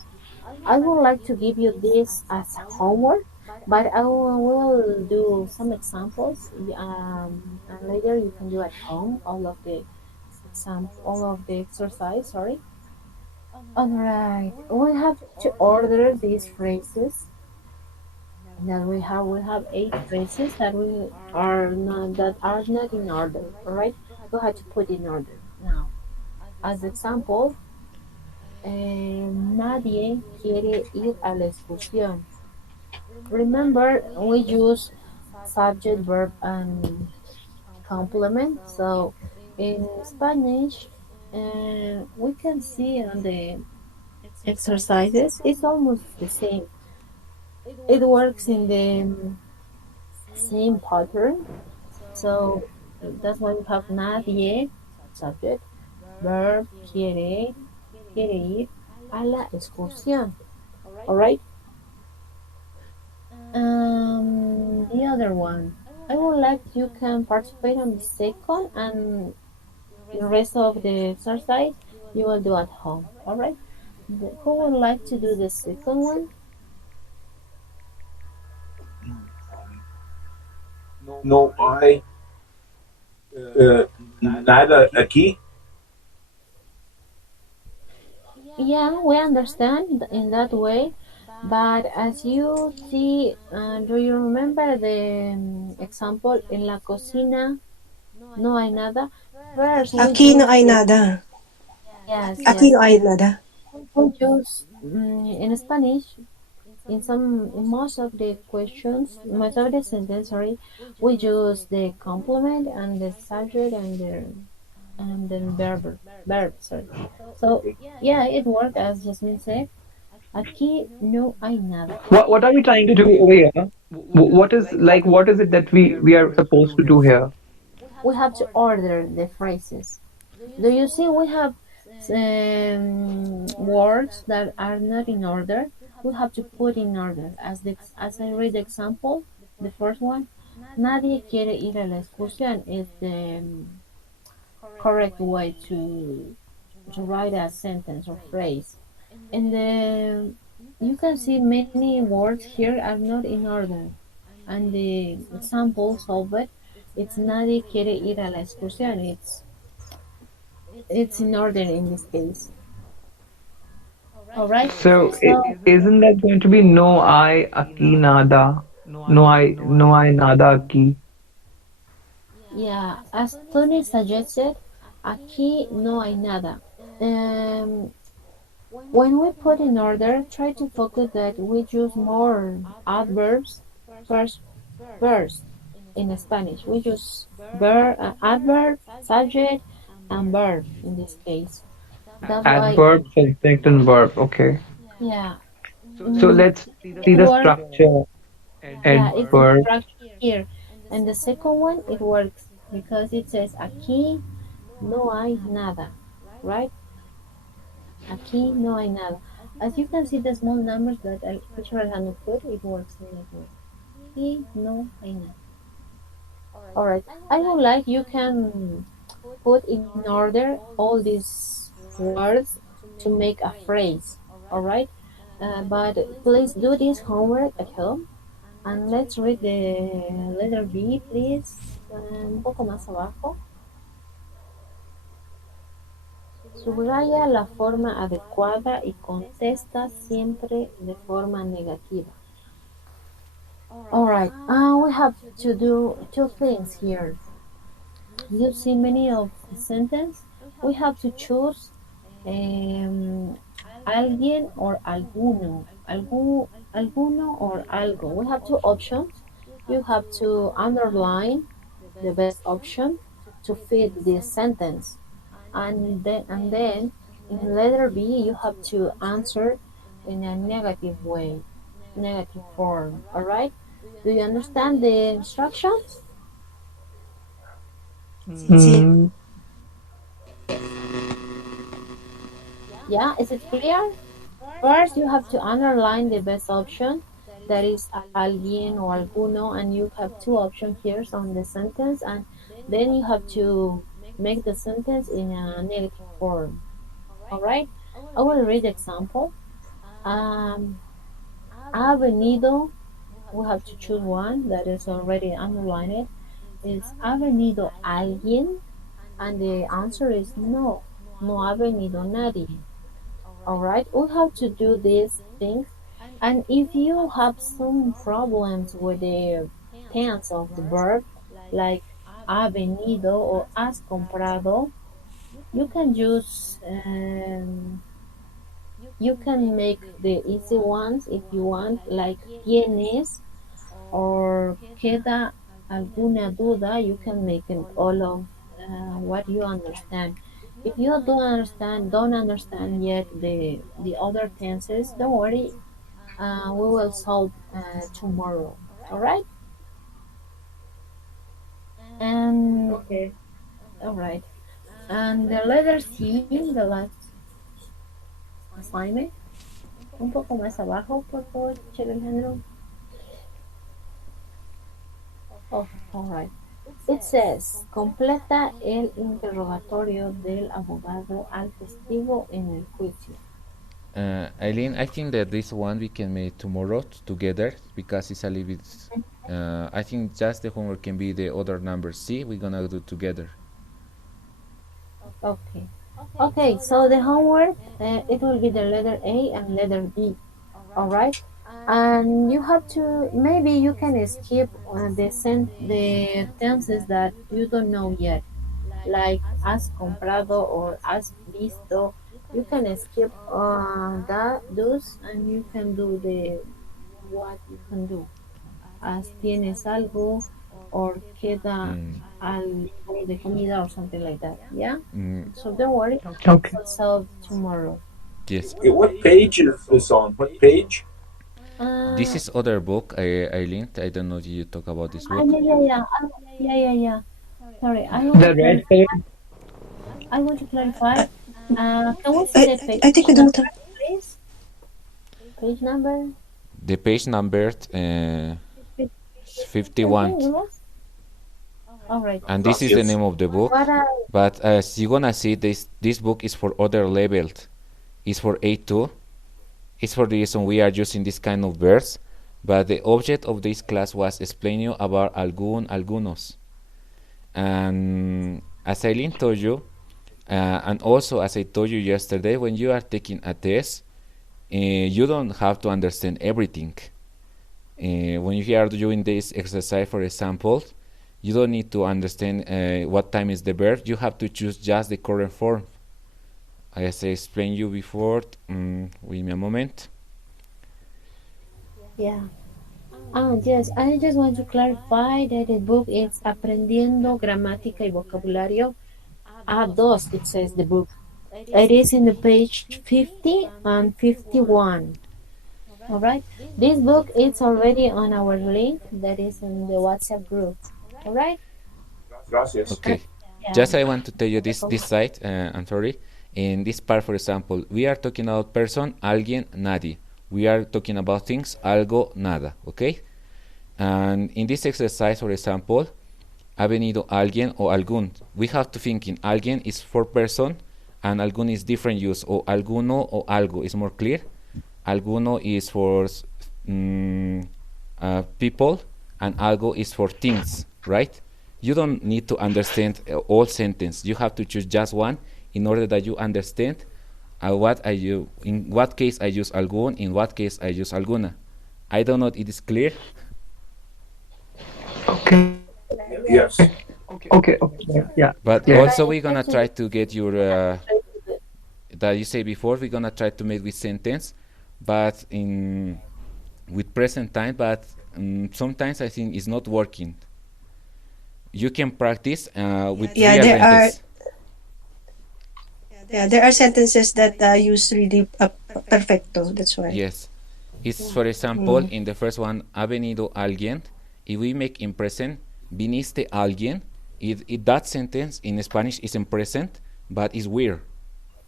I would like to give you this as homework, but I will do some examples, and later you can do at home all of the exercise. Sorry. All right. We have to order these phrases that we have 8 phrases that are not in order. All right. We have to put in order now. As example, nadie quiere ir a la excursión. Remember, we use subject, verb, and complement. So in Spanish, we can see on the exercises, it's almost the same. It works in the same pattern. So that's why we have nadie, subject, verb, quiere ir a la excursión. All right. The other one. I would like you can participate on the second, and the rest of the exercise you will do at home. All right. Who would like to do the second one? No, uh, nada aquí. Yeah, we understand in that way. But as you see, do you remember the example in la cocina? No hay nada. First, we Aquí no use hay the nada. yes, Aquí yes. no hay nada. We use in Spanish in most of the sentence, sorry, we use the complement and the subject and the verb, sorry. So yeah, it worked as Jasmine said. Aquí no hay nada. What are we trying to do over here? What is it that we are supposed to do here? We have to order the phrases. Do you see we have words that are not in order? We have to put in order. As I read the example, the first one, nadie quiere ir a la excursión is the correct way to write a sentence or phrase. And you can see many words here are not in order. And the example solved, it's nadie quiere ir a la excursión. It's in order in this case. All right. So So isn't that going to be no I aquí nada? No I nada aquí. yeah, as Tony suggested, aquí no hay nada. Um, when we put in order, try to focus that we use more adverbs first. First, in Spanish, we use adverb, subject, and verb in this case. That's why, Adverb, subject, and verb. Okay. yeah, So let's see it the works. structure. Yeah, it's the Adverb. structure here. And the second one, it works because it says aquí no hay nada, right? Aquí no hay nada. As you can see, the small numbers that teacher Alejandro put, it works in that way. Aquí no hay nada. All right. I would like you can put in order all these words to make a phrase. All right. But please do this homework at home. And let's read the letter B, please. Un poco más abajo. Subraya la forma adecuada y contesta siempre de forma negativa. All right. We have to do two things here. You see many of the sentence. We have to choose alguien or alguno, alguno or algo. We have two options. You have to underline the best option to fit this sentence, and then in letter B you have to answer in a negative way, negative form. All right? Do you understand the instructions? Sí. Mm, Yeah, is it clear? First, you have to underline the best option, that is alguien or alguno, and you have two options here on the sentence, and then you have to make the sentence in a negative form. All right? I will read the example. Um, ha venido, we have to choose one that is already underlined. Is ha venido alguien? And the answer is no, no ha venido nadie. All right, we have to do these things. And if you have some problems with the tense of the verb, like ha venido or has comprado, you can use, you can make the easy ones if you want, like tienes or queda alguna duda. You can make it all of what you understand. If you don't understand yet the other tenses, don't worry. We will solve tomorrow. All right. And Okay. all right. And the letter C, the last assignment, un poco más abajo, por favor, teacher Alejandro. Oh, all right. It says, completa el interrogatorio del abogado al testigo en el juicio. Eileen, I think that this one we can make tomorrow together because it's a little bit. I think just the homework can be the other number C. We're gonna do together. Okay. Okay, so the homework, it will be the letter A and letter B. All right. And you have to, maybe you can skip the tenses that you don't know yet, like has comprado or has visto. You can skip those, and you can do the what you can do. As tienes algo, or queda Mm, algo de comida, or something like that. Yeah. mm, So don't worry, okay. we'll solve tomorrow. yes. Okay, what page is this on? What page? This Uh, is other book, Eileen. I don't know if you talk about this ah, book. yeah, yeah, yeah. Yeah. Sorry, I want to The red clarify. page. I want to clarify. Can we see I, the I page think we don't have. number, please? Page number The page numbered fif- 51, yes? All right. and this is the Gracias. name of the book. What I But as you're gonna see, this book is for other levels. It's for A2. It's for the reason we are using this kind of verbs. But the object of this class was explaining about algunos. And as Eileen told you, and also as I told you yesterday, when you are taking a test, you don't have to understand everything. When you are doing this exercise, for example, you don't need to understand what time is the verb. You have to choose just the correct form. As I explained you before, wait me a moment. yeah. Yes, I just want to clarify that the book is Aprendiendo Gramática y Vocabulario A2, it says the book. It is in the page 50 and 51. All right. This book is already on our link that is in the WhatsApp group. All right. Gracias. Okay. Yeah. Just I want to tell you this side. I'm sorry. In this part, for example, we are talking about person, alguien, nadie. We are talking about things, algo, nada. Okay. And in this exercise, for example, ha venido alguien o algún. We have to think in alguien is for person, and algún is different use. O alguno o algo is more clear. Alguno is for people, and algo is for things, right? You don't need to understand all sentence. You have to choose just one in order that you understand in what case I use algún, in what case I use alguna. I don't know if it is clear. Okay. Yes. Okay. Yeah. But Clear. also we're gonna try to get your that you say before. We're gonna try to make with sentence, but in with present time. But sometimes I think it's not working. You can practice with Yeah, real there are sentence. sentences that use really perfecto. That's why. Yes. It's for example in the first one, ha venido alguien. If we make in present, viniste alguien. That sentence in Spanish is in present, but it's weird.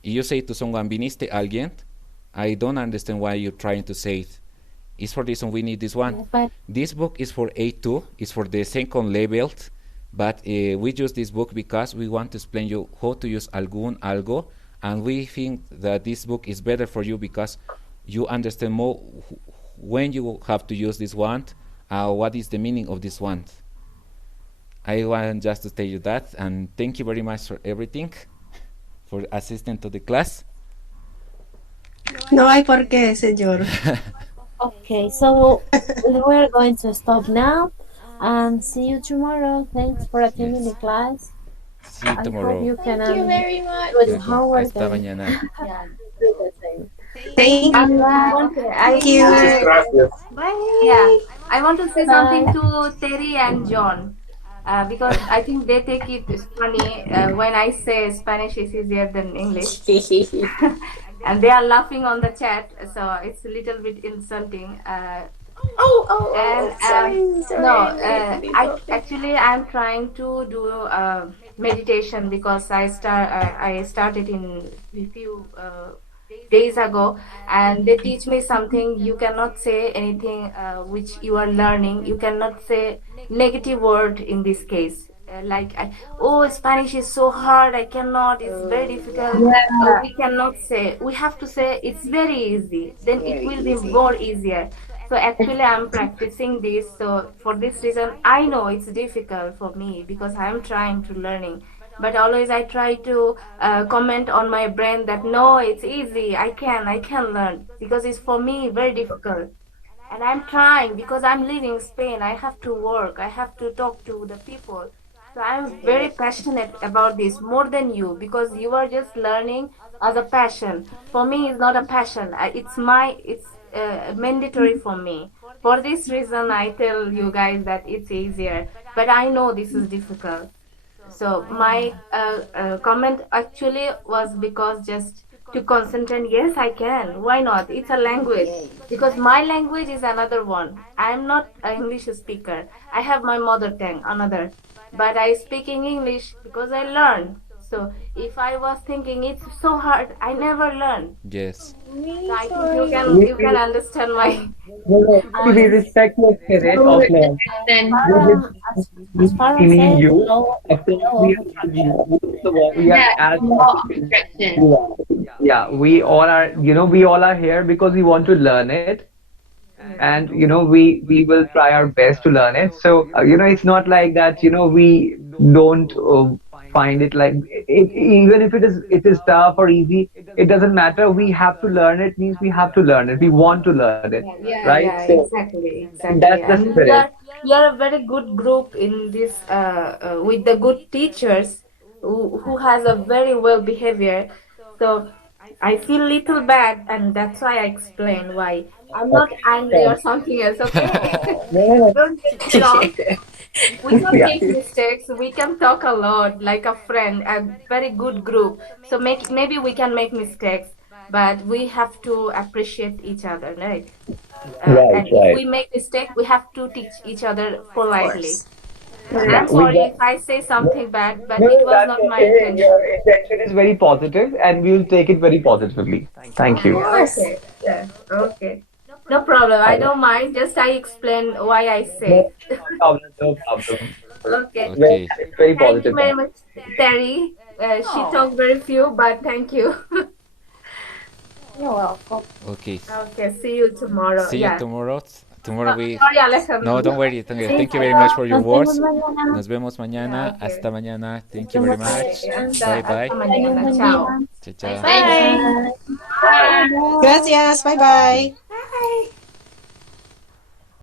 If you say to someone, viniste alguien, I don't understand why you're trying to say it. It's for this one we need this one. But This book is for A2, it's for the second level, but we use this book because we want to explain you how to use algún, algo, and we think that this book is better for you because you understand more when you have to use this one, what is the meaning of this one. I want just to tell you that, and thank you very much for everything, for assisting to the class. No hay por qué, señor. okay, so we're going to stop now and see you tomorrow. Thanks for attending the Yes. class. See you I hope tomorrow. you can Thank you very much. do the Welcome. homework Hasta and mañana. do the same. Thank I you. Muchas gracias. yeah, Bye. I want to say something Bye. to Terry and John. Because I think they take it as funny when I say Spanish is easier than English, and they are laughing on the chat, so it's a little bit insulting. And Sorry, no, I'm I interrupting. actually I'm trying to do meditation because I started in a few days ago, and they teach me something. You cannot say anything which you are learning. You cannot say negative word in this case. Oh, Spanish is so hard. I cannot. It's very difficult. We cannot say. We have to say it's very easy. Then it Very will be easy. more easier. So actually, I'm practicing this. So for this reason, I know it's difficult for me because I'm trying to learning. But always I try to comment on my brain that no, it's easy. I can learn because it's for me very difficult. And I'm trying because I'm leaving Spain. I have to work. I have to talk to the people. So I'm very passionate about this more than you because you are just learning as a passion. For me, it's not a passion. It's mandatory for me. For this reason, I tell you guys that it's easier. But I know this is difficult. So my comment actually was because just to concentrate. Yes, I can. Why not? It's a language because my language is another one. I am not an English speaker. I have my mother tongue, another, but I speaking English because I learn. So if I was thinking it's so hard, I never learn. Yes. So Me I think sorry. you can understand my No, we point. respect your spirit So of learning. As We far just as far as meaning says you. no, Of course, no we obstruction. we are as you are. Yeah, we all are. We all are here because we want to learn it, and we will try our best to learn it. So it's not like that. We don't find it like even if it is tough or easy, it doesn't matter. We have to learn it means we have to learn it. We want to learn it, right? Yeah, So exactly, and that's exactly. the And spirit. we are a very good group in this with the good teachers who has a very well behavior. So I feel little bad, and that's why I explain why. I'm not angry or something else, okay? Yeah, Don't get me wrong. We can yeah, make mistakes. We can talk a lot, like a friend, a very good group. So maybe we can make mistakes, but we have to appreciate each other, right? right, And if right. we make mistake, we have to teach each other Of politely. course. So Yeah, I'm we sorry got. if I say something bad, but No, it no, was that's not my okay. Your intention. intention is very positive, and we will take it very positively. Thank Of Yeah, you. yeah, course. okay. Yeah, okay. No problem. I All right. don't mind. Just I explain why I No, say. no problem. No problem. Okay. Okay. It's very Thank you positive. very much, Terry. She talked very few, but thank you. You're welcome. Okay. Okay, see you tomorrow. See you Yeah. tomorrow. Tomorrow we. Sorry, No, Alejandro. don't worry. Sí, Thank you very much adiós. for your Nos vemos words. mañana. Nos vemos Yeah, mañana. okay. Hasta mañana. Nos Thank you very vemos much. Okay. mañana. Bye Hasta bye. Que tengan un mañana. buen día. Ciao. Chao, chao. Bye. Bye. Bye. Bye. Gracias. Bye bye. Bye.